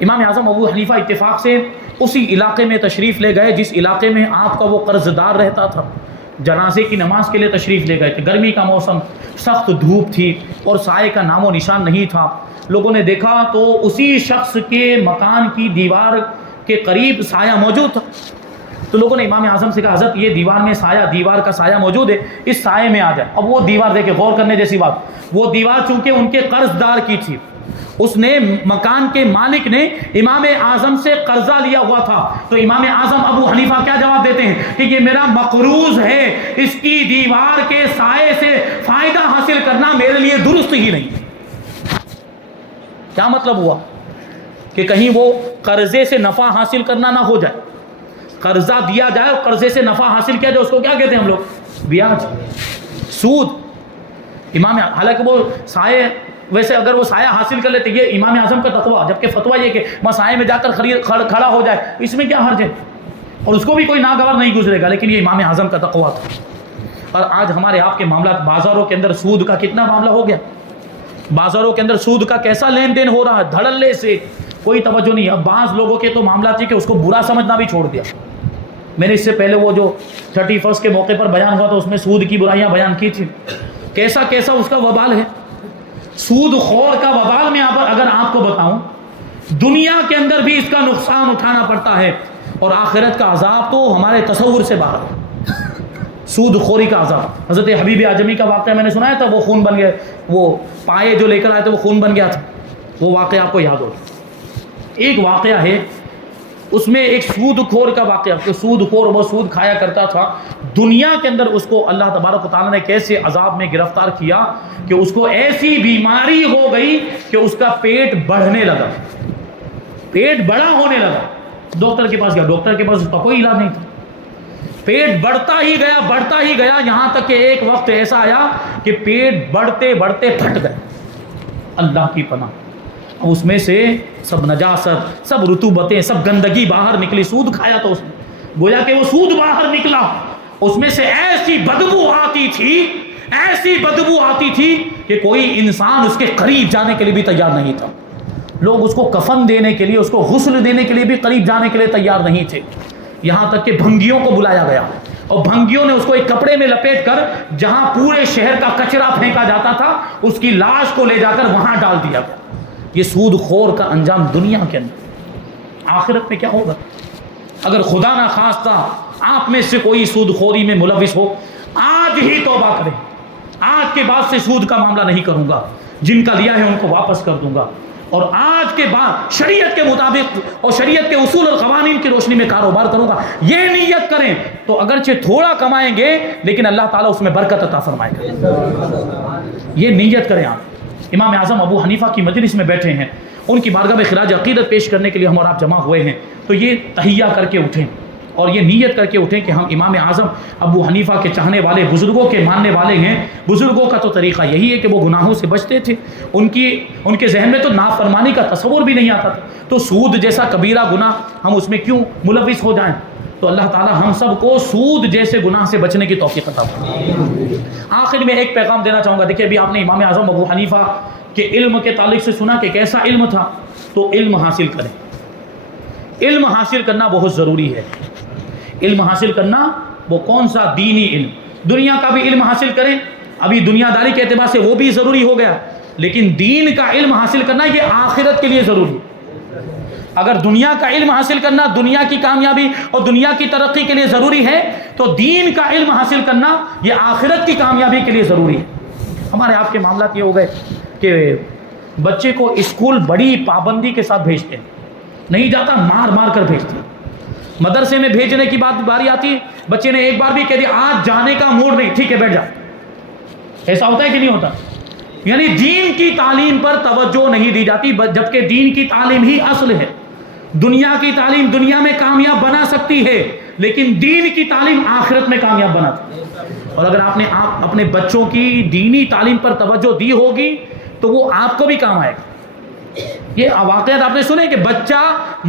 امام اعظم ابو حنیفہ اتفاق سے اسی علاقے میں تشریف لے گئے جس علاقے میں آپ کا وہ قرض دار رہتا تھا. جنازے کی نماز کے لیے تشریف لے گئے تھے. گرمی کا موسم, سخت دھوپ تھی اور سائے کا نام و نشان نہیں تھا. لوگوں نے دیکھا تو اسی شخص کے مکان کی دیوار کے قریب سایہ موجود تھا. تو لوگوں نے امام اعظم سے کہا حضرت یہ دیوار میں سایہ, دیوار کا سایہ موجود ہے, اس سائے میں آ جائے. اب وہ دیوار دیکھے, غور کرنے جیسی بات, وہ دیوار چونکہ ان کے قرض دار کی تھی, اس نے مکان کے مالک نے امام اعظم سے قرضہ لیا ہوا تھا. تو امام اعظم ابو حنیفہ کیا جواب دیتے ہیں کہ یہ میرا مقروض ہے, اس کی دیوار کے سائے سے فائدہ حاصل کرنا میرے لیے درست ہی نہیں. کیا مطلب ہوا کہ کہیں وہ قرضے سے نفع حاصل کرنا نہ ہو جائے. قرضہ دیا جائے اور قرضے سے نفع حاصل کیا جائے, اس کو کیا کہتے ہیں ہم لوگ؟ بیاج, سود. امام, حالانکہ وہ سائے, ویسے اگر وہ سایہ حاصل کر لیتے, یہ امام اعظم کا تقویٰ. جبکہ فتویٰ یہ کہ میں سائے میں جا کر کھڑا ہو جائے, اس میں کیا حرج ہے, اور اس کو بھی کوئی ناگوار نہیں گزرے گا. لیکن یہ امام اعظم کا تقویٰ تھا. اور آج ہمارے آپ کے معاملات, بازاروں کے اندر سود کا کتنا معاملہ ہو گیا. بازاروں کے اندر سود کا کیسا لین دین ہو رہا ہے, دھڑلے سے, کوئی توجہ نہیں. اب بعض لوگوں کے تو معاملات تھے کہ اس کو برا سمجھنا بھی چھوڑ دیا. میں نے اس سے پہلے وہ جو 31 کے موقع پر بیان ہوا تھا اس میں سود کی برائیاں بیان کی تھی. کیسا کیسا اس کا وبال ہے. سود خور کا وبال میں اگر آپ کو بتاؤں, دنیا کے اندر بھی اس کا نقصان اٹھانا پڑتا ہے, اور آخرت کا عذاب تو ہمارے تصور سے باہر ہے. سود خوری کا عذاب. حضرت حبیب اعظمی کا واقعہ میں نے سنایا تھا, وہ خون بن گئے, وہ پائے جو لے کر آئے تھے وہ خون بن گیا تھا. وہ واقعہ آپ کو یاد ہوگا. ایک واقعہ ہے اس میں ایک سود خور کا واقعہ, کہ سود خور وہ سود کھایا کرتا تھا. دنیا کے اندر اس کو اللہ تبارک و تعالیٰ نے کیسے عذاب میں گرفتار کیا کہ اس کو ایسی بیماری ہو گئی کہ اس کا پیٹ بڑھنے لگا, پیٹ بڑا ہونے لگا. ڈاکٹر کے پاس گیا, ڈاکٹر کے پاس اس کا کوئی علاج نہیں تھا. پیٹ بڑھتا ہی گیا, بڑھتا ہی گیا, یہاں تک کہ ایک وقت ایسا آیا کہ پیٹ بڑھتے بڑھتے پھٹ گئے. اللہ کی پناہ. اس میں سے سب نجاست, سب رطوبتیں, سب گندگی باہر نکلی. سود کھایا تو اس نے, گویا کہ وہ سود باہر نکلا. اس میں سے ایسی بدبو آتی تھی, ایسی بدبو آتی تھی کہ کوئی انسان اس کے قریب جانے کے لیے بھی تیار نہیں تھا. لوگ اس کو کفن دینے کے لیے, اس کو غسل دینے کے لیے بھی قریب جانے کے لیے تیار نہیں تھے. یہاں تک کہ بھنگیوں کو بلایا گیا, اور بھنگیوں نے اس کو ایک کپڑے میں لپیٹ کر جہاں پورے شہر کا کچرا پھینکا جاتا تھا اس کی لاش کو لے جا کر وہاں ڈال دیا گیا. یہ سود خور کا انجام دنیا کے اندر. آخرت میں کیا ہوگا اگر خدا نہ خواستہ آپ میں سے کوئی سود خوری میں ملوث ہو؟ آج ہی توبہ کریں, آج کے بعد سے سود کا معاملہ نہیں کروں گا, جن کا لیا ہے ان کو واپس کر دوں گا, اور آج کے بعد شریعت کے مطابق اور شریعت کے اصول اور قوانین کی روشنی میں کاروبار کروں گا. یہ نیت کریں تو اگرچہ تھوڑا کمائیں گے لیکن اللہ تعالیٰ اس میں برکت عطا فرمائے گا. یہ نیت کریں آپ. امام اعظم ابو حنیفہ کی مجلس میں بیٹھے ہیں, ان کی بارگاہ میں خراج عقیدت پیش کرنے کے لیے ہم اور آپ جمع ہوئے ہیں. تو یہ تحیہ کر کے اٹھیں, اور یہ نیت کر کے اٹھیں کہ ہم امام اعظم ابو حنیفہ کے چاہنے والے، بزرگوں کے ماننے والے ہیں۔ بزرگوں کا تو طریقہ یہی ہے کہ وہ گناہوں سے بچتے تھے، ان کے ذہن میں تو نافرمانی کا تصور بھی نہیں آتا تھا، تو سود جیسا کبیرہ گناہ ہم اس میں کیوں ملوث ہو جائیں؟ تو اللہ تعالی ہم سب کو سود جیسے گناہ سے بچنے کی توفیق عطا فرمائے۔ آخر میں ایک پیغام دینا چاہوں گا، دیکھیے ابھی آپ نے امام اعظم ابو حنیفہ کے علم کے تعلق سے سنا کہ کیسا علم تھا، تو علم حاصل کریں۔ علم حاصل کرنا بہت ضروری ہے۔ علم حاصل کرنا وہ کون سا؟ دینی علم۔ دنیا کا بھی علم حاصل کریں، ابھی دنیا داری کے اعتبار سے وہ بھی ضروری ہو گیا، لیکن دین کا علم حاصل کرنا یہ آخرت کے لیے ضروری ہے۔ اگر دنیا کا علم حاصل کرنا دنیا کی کامیابی اور دنیا کی ترقی کے لیے ضروری ہے، تو دین کا علم حاصل کرنا یہ آخرت کی کامیابی کے لیے ضروری ہے۔ ہمارے آپ کے معاملات یہ ہو گئے کہ بچے کو اسکول بڑی پابندی کے ساتھ بھیجتے ہیں، نہیں جاتا مار مار کر بھیجتے ہیں۔ مدرسے میں بھیجنے کی باری آتی ہے، بچے نے ایک بار بھی کہہ دیا آج جانے کا موڈ نہیں، ٹھیک ہے بیٹھ جا۔ ایسا ہوتا ہے کہ نہیں ہوتا؟ یعنی دین کی تعلیم پر توجہ نہیں دی جاتی، جبکہ دین کی تعلیم ہی اصل ہے۔ دنیا کی تعلیم دنیا میں کامیاب بنا سکتی ہے، لیکن دین کی تعلیم آخرت میں کامیاب بناتی ہے۔ اور اگر آپ اپنے بچوں کی دینی تعلیم پر توجہ دی ہوگی تو وہ آپ کو بھی کام آئے گا۔ یہ واقعات آپ نے سنے کہ بچہ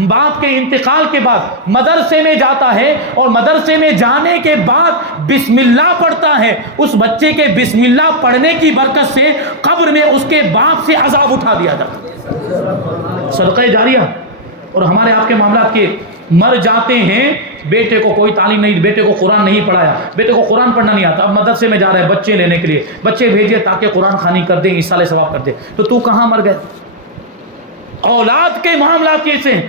باپ کے انتقال کے بعد مدرسے میں جاتا ہے اور مدرسے میں جانے کے بعد بسم اللہ پڑھتا ہے، اس بچے کے بسم اللہ پڑھنے کی برکت سے قبر میں اس کے باپ سے عذاب اٹھا دیا جاتا ہے۔ صدقہ جاریہ۔ اور ہمارے آپ کے معاملات کے مر جاتے ہیں، بیٹے کو کوئی تعلیم نہیں، بیٹے کو قرآن نہیں پڑھایا، بیٹے کو قرآن پڑھنا نہیں آتا، اب مدرسے میں جا رہا ہے بچے لینے کے لیے، بچے بھیجیے تاکہ قرآن خوانی کر دیں، ایصال ثواب کر دے، تو کہاں مر گئے؟ اولاد کے معاملات کیسے ہیں؟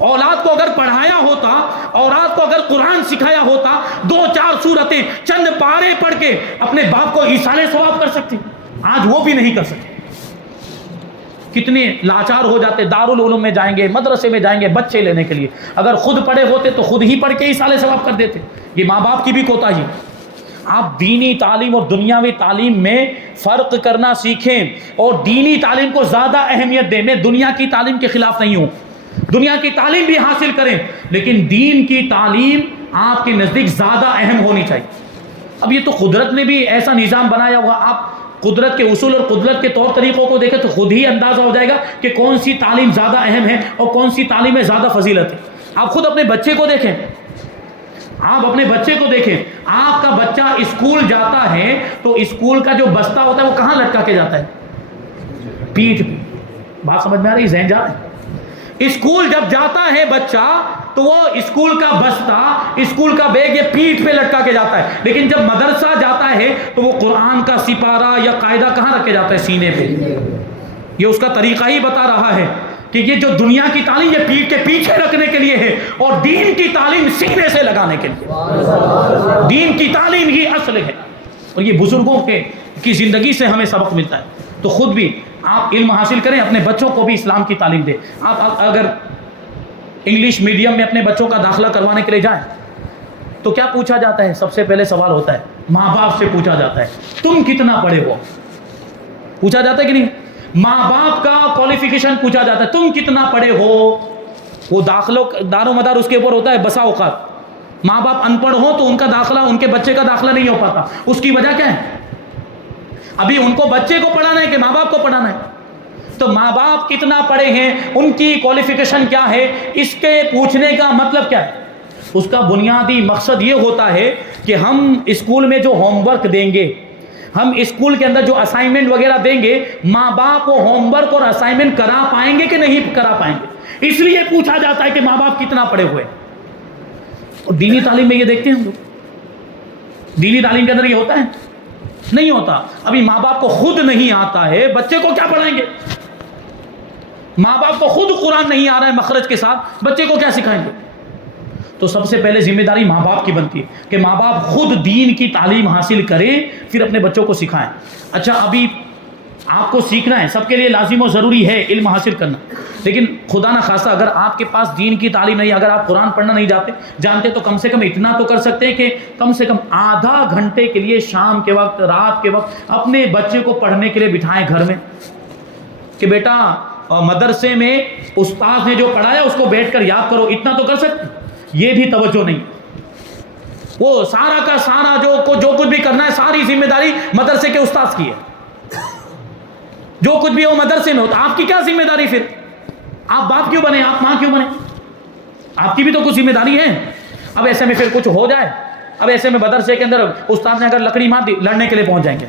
اولاد کو اگر پڑھایا ہوتا، اولاد کو اگر قرآن سکھایا ہوتا، 2-4 سورتیں چند پارے پڑھ کے اپنے باپ کو ایصال ثواب کر سکتے، آج وہ بھی نہیں کر سکتے۔ کتنے لاچار ہو جاتے، دارالعلوم میں جائیں گے، مدرسے میں جائیں گے بچے لینے کے لیے، اگر خود پڑھے ہوتے تو خود ہی پڑھ کے ایصال ثواب کر دیتے۔ یہ ماں باپ کی بھی کوتاہی۔ آپ دینی تعلیم اور دنیاوی تعلیم میں فرق کرنا سیکھیں اور دینی تعلیم کو زیادہ اہمیت دیں۔ میں دنیا کی تعلیم کے خلاف نہیں ہوں، دنیا کی تعلیم بھی حاصل کریں، لیکن دین کی تعلیم آپ کے نزدیک زیادہ اہم ہونی چاہیے۔ اب یہ تو قدرت نے بھی ایسا نظام بنایا ہوگا، آپ قدرت کے اصول اور قدرت کے طور طریقوں کو دیکھیں تو خود ہی اندازہ ہو جائے گا کہ کون سی تعلیم زیادہ اہم ہے اور کون سی تعلیم میں زیادہ فضیلت ہے۔ آپ خود اپنے بچے کو دیکھیں، آپ اپنے بچے کو دیکھیں، آپ کا بچہ اسکول جاتا ہے تو اسکول کا جو بستہ ہوتا ہے وہ کہاں لٹکا کے جاتا ہے؟ پیٹھ پہ۔ بات سمجھ میں آ رہی؟ ذہن جا رہا ہے؟ اسکول جب جاتا ہے بچہ تو وہ اسکول کا بستہ، اسکول کا بیگ یہ پیٹھ پہ لٹکا کے جاتا ہے، لیکن جب مدرسہ جاتا ہے تو وہ قرآن کا سپارہ یا قاعدہ کہاں رکھ کے جاتا ہے؟ سینے پہ۔ یہ اس کا طریقہ ہی بتا رہا ہے کہ یہ جو دنیا کی تعلیم یہ پیٹھ کے پیچھے رکھنے کے لیے ہے اور دین کی تعلیم سینے سے لگانے کے لیے۔ دین کی تعلیم ہی اصل ہے، اور یہ بزرگوں کی زندگی سے ہمیں سبق ملتا ہے۔ تو خود بھی آپ علم حاصل کریں، اپنے بچوں کو بھی اسلام کی تعلیم دیں۔ آپ اگر انگلش میڈیم میں اپنے بچوں کا داخلہ کروانے کے لیے جائیں تو کیا پوچھا جاتا ہے؟ سب سے پہلے سوال ہوتا ہے ماں باپ سے پوچھا جاتا ہے تم کتنا پڑھے ہو؟ پوچھا جاتا ہے کہ نہیں؟ ماں باپ کا کوالیفیکیشن پوچھا جاتا ہے تم کتنا پڑھے ہو؟ وہ دار و مدار اس کے اوپر ہوتا ہے۔ بسا اوقات ماں باپ ان پڑھ ہو تو ان کا داخلہ، ان کے بچے کا داخلہ نہیں ہو پاتا۔ اس کی وجہ کیا ہے؟ ابھی ان کو بچے کو پڑھانا ہے کہ ماں باپ کو پڑھانا ہے؟ تو ماں باپ کتنا پڑھے ہیں، ان کی کوالیفیکیشن کیا ہے، اس کے پوچھنے کا مطلب کیا ہے؟ اس کا بنیادی مقصد یہ ہوتا ہے کہ ہم اسکول میں جو ہوم ورک دیں گے، ہم اسکول کے اندر جو اسائنمنٹ وغیرہ دیں گے، ماں باپ وہ ہوم ورک اور اسائنمنٹ کرا پائیں گے کہ نہیں کرا پائیں گے؟ اس لیے پوچھا جاتا ہے کہ ماں باپ کتنا پڑھے ہوئے۔ اور دینی تعلیم میں یہ دیکھتے ہیں ہم لوگ، دینی تعلیم کے اندر یہ ہوتا ہے؟ نہیں ہوتا۔ ابھی ماں باپ کو خود نہیں آتا ہے، بچے کو کیا پڑھائیں گے؟ ماں باپ کو خود قرآن نہیں آ رہا ہے مخرج کے ساتھ، بچے کو کیا سکھائیں گے؟ تو سب سے پہلے ذمہ داری ماں باپ کی بنتی ہے کہ ماں باپ خود دین کی تعلیم حاصل کریں، پھر اپنے بچوں کو سکھائیں۔ اچھا، ابھی آپ کو سیکھنا ہے، سب کے لیے لازم و ضروری ہے علم حاصل کرنا، لیکن خدا نہ خواستہ اگر آپ کے پاس دین کی تعلیم نہیں، اگر آپ قرآن پڑھنا نہیں جانتے تو کم سے کم اتنا تو کر سکتے ہیں کہ کم سے کم آدھا گھنٹے کے لیے شام کے وقت، رات کے وقت اپنے بچے کو پڑھنے کے لیے بٹھائیں گھر میں کہ بیٹا مدرسے میں استاد نے جو پڑھایا اس کو بیٹھ کر یاد کرو۔ اتنا تو کر سکتے، یہ بھی توجہ نہیں. وہ سارا کا سارا جو کچھ بھی کرنا ہے ساری ذمہ داری مدرسے کے استاذ کی ہے. جو کچھ بھی ہو مدرسے میں ہو تو آپ کی کیا ذمہ داری پھر؟ آپ باپ کیوں بنے؟ آپ ماں کیوں بنے؟ آپ کی بھی تو کچھ ذمہ داری ہے. اب ایسے میں پھر کچھ ہو جائے، اب ایسے میں مدرسے کے اندر استاد نے اگر لکڑی مار دی لڑنے کے لیے پہنچ جائیں گے.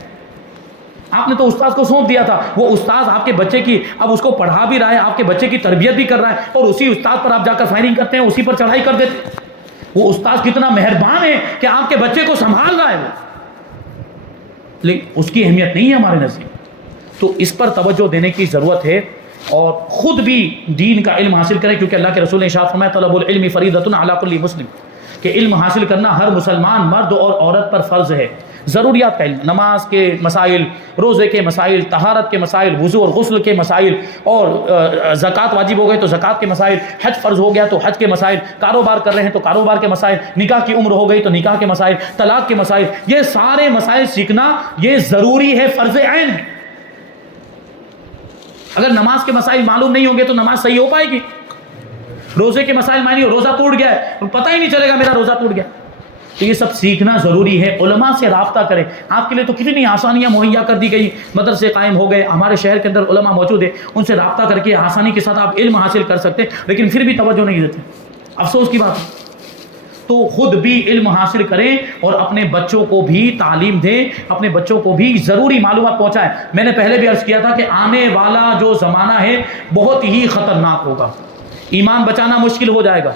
آپ نے تو استاد کو سونپ دیا تھا، وہ استاد آپ کے بچے کی اب اس کو پڑھا بھی رہا ہے، آپ کے بچے کی تربیت بھی کر رہا ہے، اور اسی استاد پر آپ جا کر فائرنگ کرتے ہیں، اسی پر چڑھائی کر دیتے ہیں. وہ استاد کتنا مہربان ہے کہ آپ کے بچے کو سنبھال رہا ہے وہ، لیکن اس کی اہمیت نہیں ہے ہمارے نزدیک. تو اس پر توجہ دینے کی ضرورت ہے، اور خود بھی دین کا علم حاصل کریں، کیونکہ اللہ کے رسول نے ارشاد فرمایا طلب العلم فریضۃ علی کل مسلم، کہ علم حاصل کرنا ہر مسلمان مرد اور عورت پر فرض ہے. ضروریات کا علم، نماز کے مسائل، روزے کے مسائل، طہارت کے مسائل، وضو اور غسل کے مسائل، اور زکوٰۃ واجب ہو گئے تو زکوٰۃ کے مسائل، حج فرض ہو گیا تو حج کے مسائل، کاروبار کر رہے ہیں تو کاروبار کے مسائل، نکاح کی عمر ہو گئی تو نکاح کے مسائل، طلاق کے مسائل، یہ سارے مسائل سیکھنا یہ ضروری ہے، فرض عین ہے. اگر نماز کے مسائل معلوم نہیں ہوں گے تو نماز صحیح ہو پائے گی؟ روزے کے مسائل معلوم، روزہ ٹوٹ گیا ہے پتہ ہی نہیں چلے گا میرا روزہ ٹوٹ گیا. تو یہ سب سیکھنا ضروری ہے. علماء سے رابطہ کریں. آپ کے لیے تو کتنی آسانیاں مہیا کر دی گئی، مدرسے قائم ہو گئے، ہمارے شہر کے اندر علماء موجود ہیں، ان سے رابطہ کر کے آسانی کے ساتھ آپ علم حاصل کر سکتے ہیں، لیکن پھر بھی توجہ نہیں دیتے. افسوس کی بات ہے. تو خود بھی علم حاصل کریں اور اپنے بچوں کو بھی تعلیم دیں، اپنے بچوں کو بھی ضروری معلومات پہنچائیں. میں نے پہلے بھی عرض کیا تھا کہ آنے والا جو زمانہ ہے بہت ہی خطرناک ہوگا. ایمان بچانا مشکل ہو جائے گا.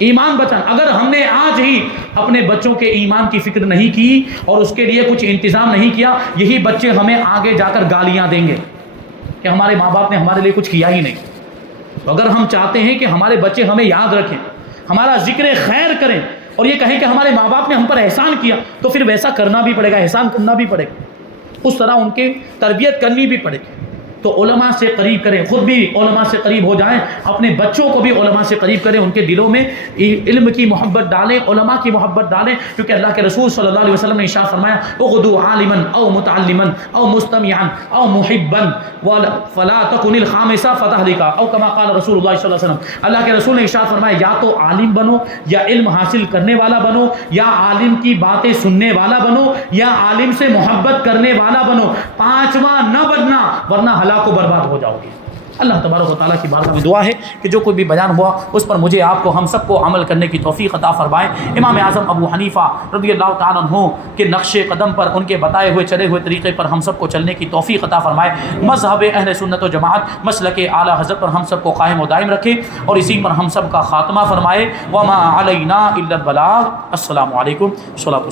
ایمان بچانا، اگر ہم نے آج ہی اپنے بچوں کے ایمان کی فکر نہیں کی اور اس کے لیے کچھ انتظام نہیں کیا، یہی بچے ہمیں آگے جا کر گالیاں دیں گے کہ ہمارے ماں باپ نے ہمارے لیے کچھ کیا ہی نہیں. اگر ہم چاہتے ہیں کہ ہمارے بچے ہمیں یاد رکھیں، ہمارا ذکر خیر کریں اور یہ کہیں کہ ہمارے ماں باپ نے ہم پر احسان کیا، تو پھر ویسا کرنا بھی پڑے گا، احسان کرنا بھی پڑے گا، اس طرح ان کی تربیت کرنی بھی پڑے گی. تو علماء سے قریب کریں، خود بھی علماء سے قریب ہو جائیں، اپنے بچوں کو بھی علماء سے قریب کریں، ان کے دلوں میں علم کی محبت ڈالیں، علماء کی محبت ڈالیں، کیونکہ اللہ کے رسول صلی اللہ علیہ وسلم نے ارشاد فرمایا اغدو عالما او متعلما او مستمعا او محبا فلا تكن الخامسہ فتهلك، او کما قال رسول اللہ صلی اللہ علیہ وسلم. اللہ کے رسول نے ارشاد فرمایا یا تو عالم بنو، یا علم حاصل کرنے والا بنو، یا عالم کی باتیں سننے والا بنو، یا عالم سے محبت کرنے والا بنو، پانچواں نہ بننا ورنہ ہلاک و برباد ہو جاؤ گے. اللہ تبارک و تعالیٰ کی بارگاہ میں دعا ہے کہ جو کوئی بھی بیان ہوا اس پر مجھے آپ کو ہم سب کو عمل کرنے کی توفیق عطا فرمائے. امام اعظم ابو حنیفہ رضی اللہ تعالیٰ عنہ کے نقش قدم پر، ان کے بتائے ہوئے چلے ہوئے طریقے پر ہم سب کو چلنے کی توفیق عطا فرمائے. مذہب اہل سنت و جماعت مسلک اعلیٰ حضرت پر ہم سب کو قائم و دائم رکھے اور اسی پر ہم سب کا خاتمہ فرمائے. وما علینا الا البلاغ. السلام علیکم.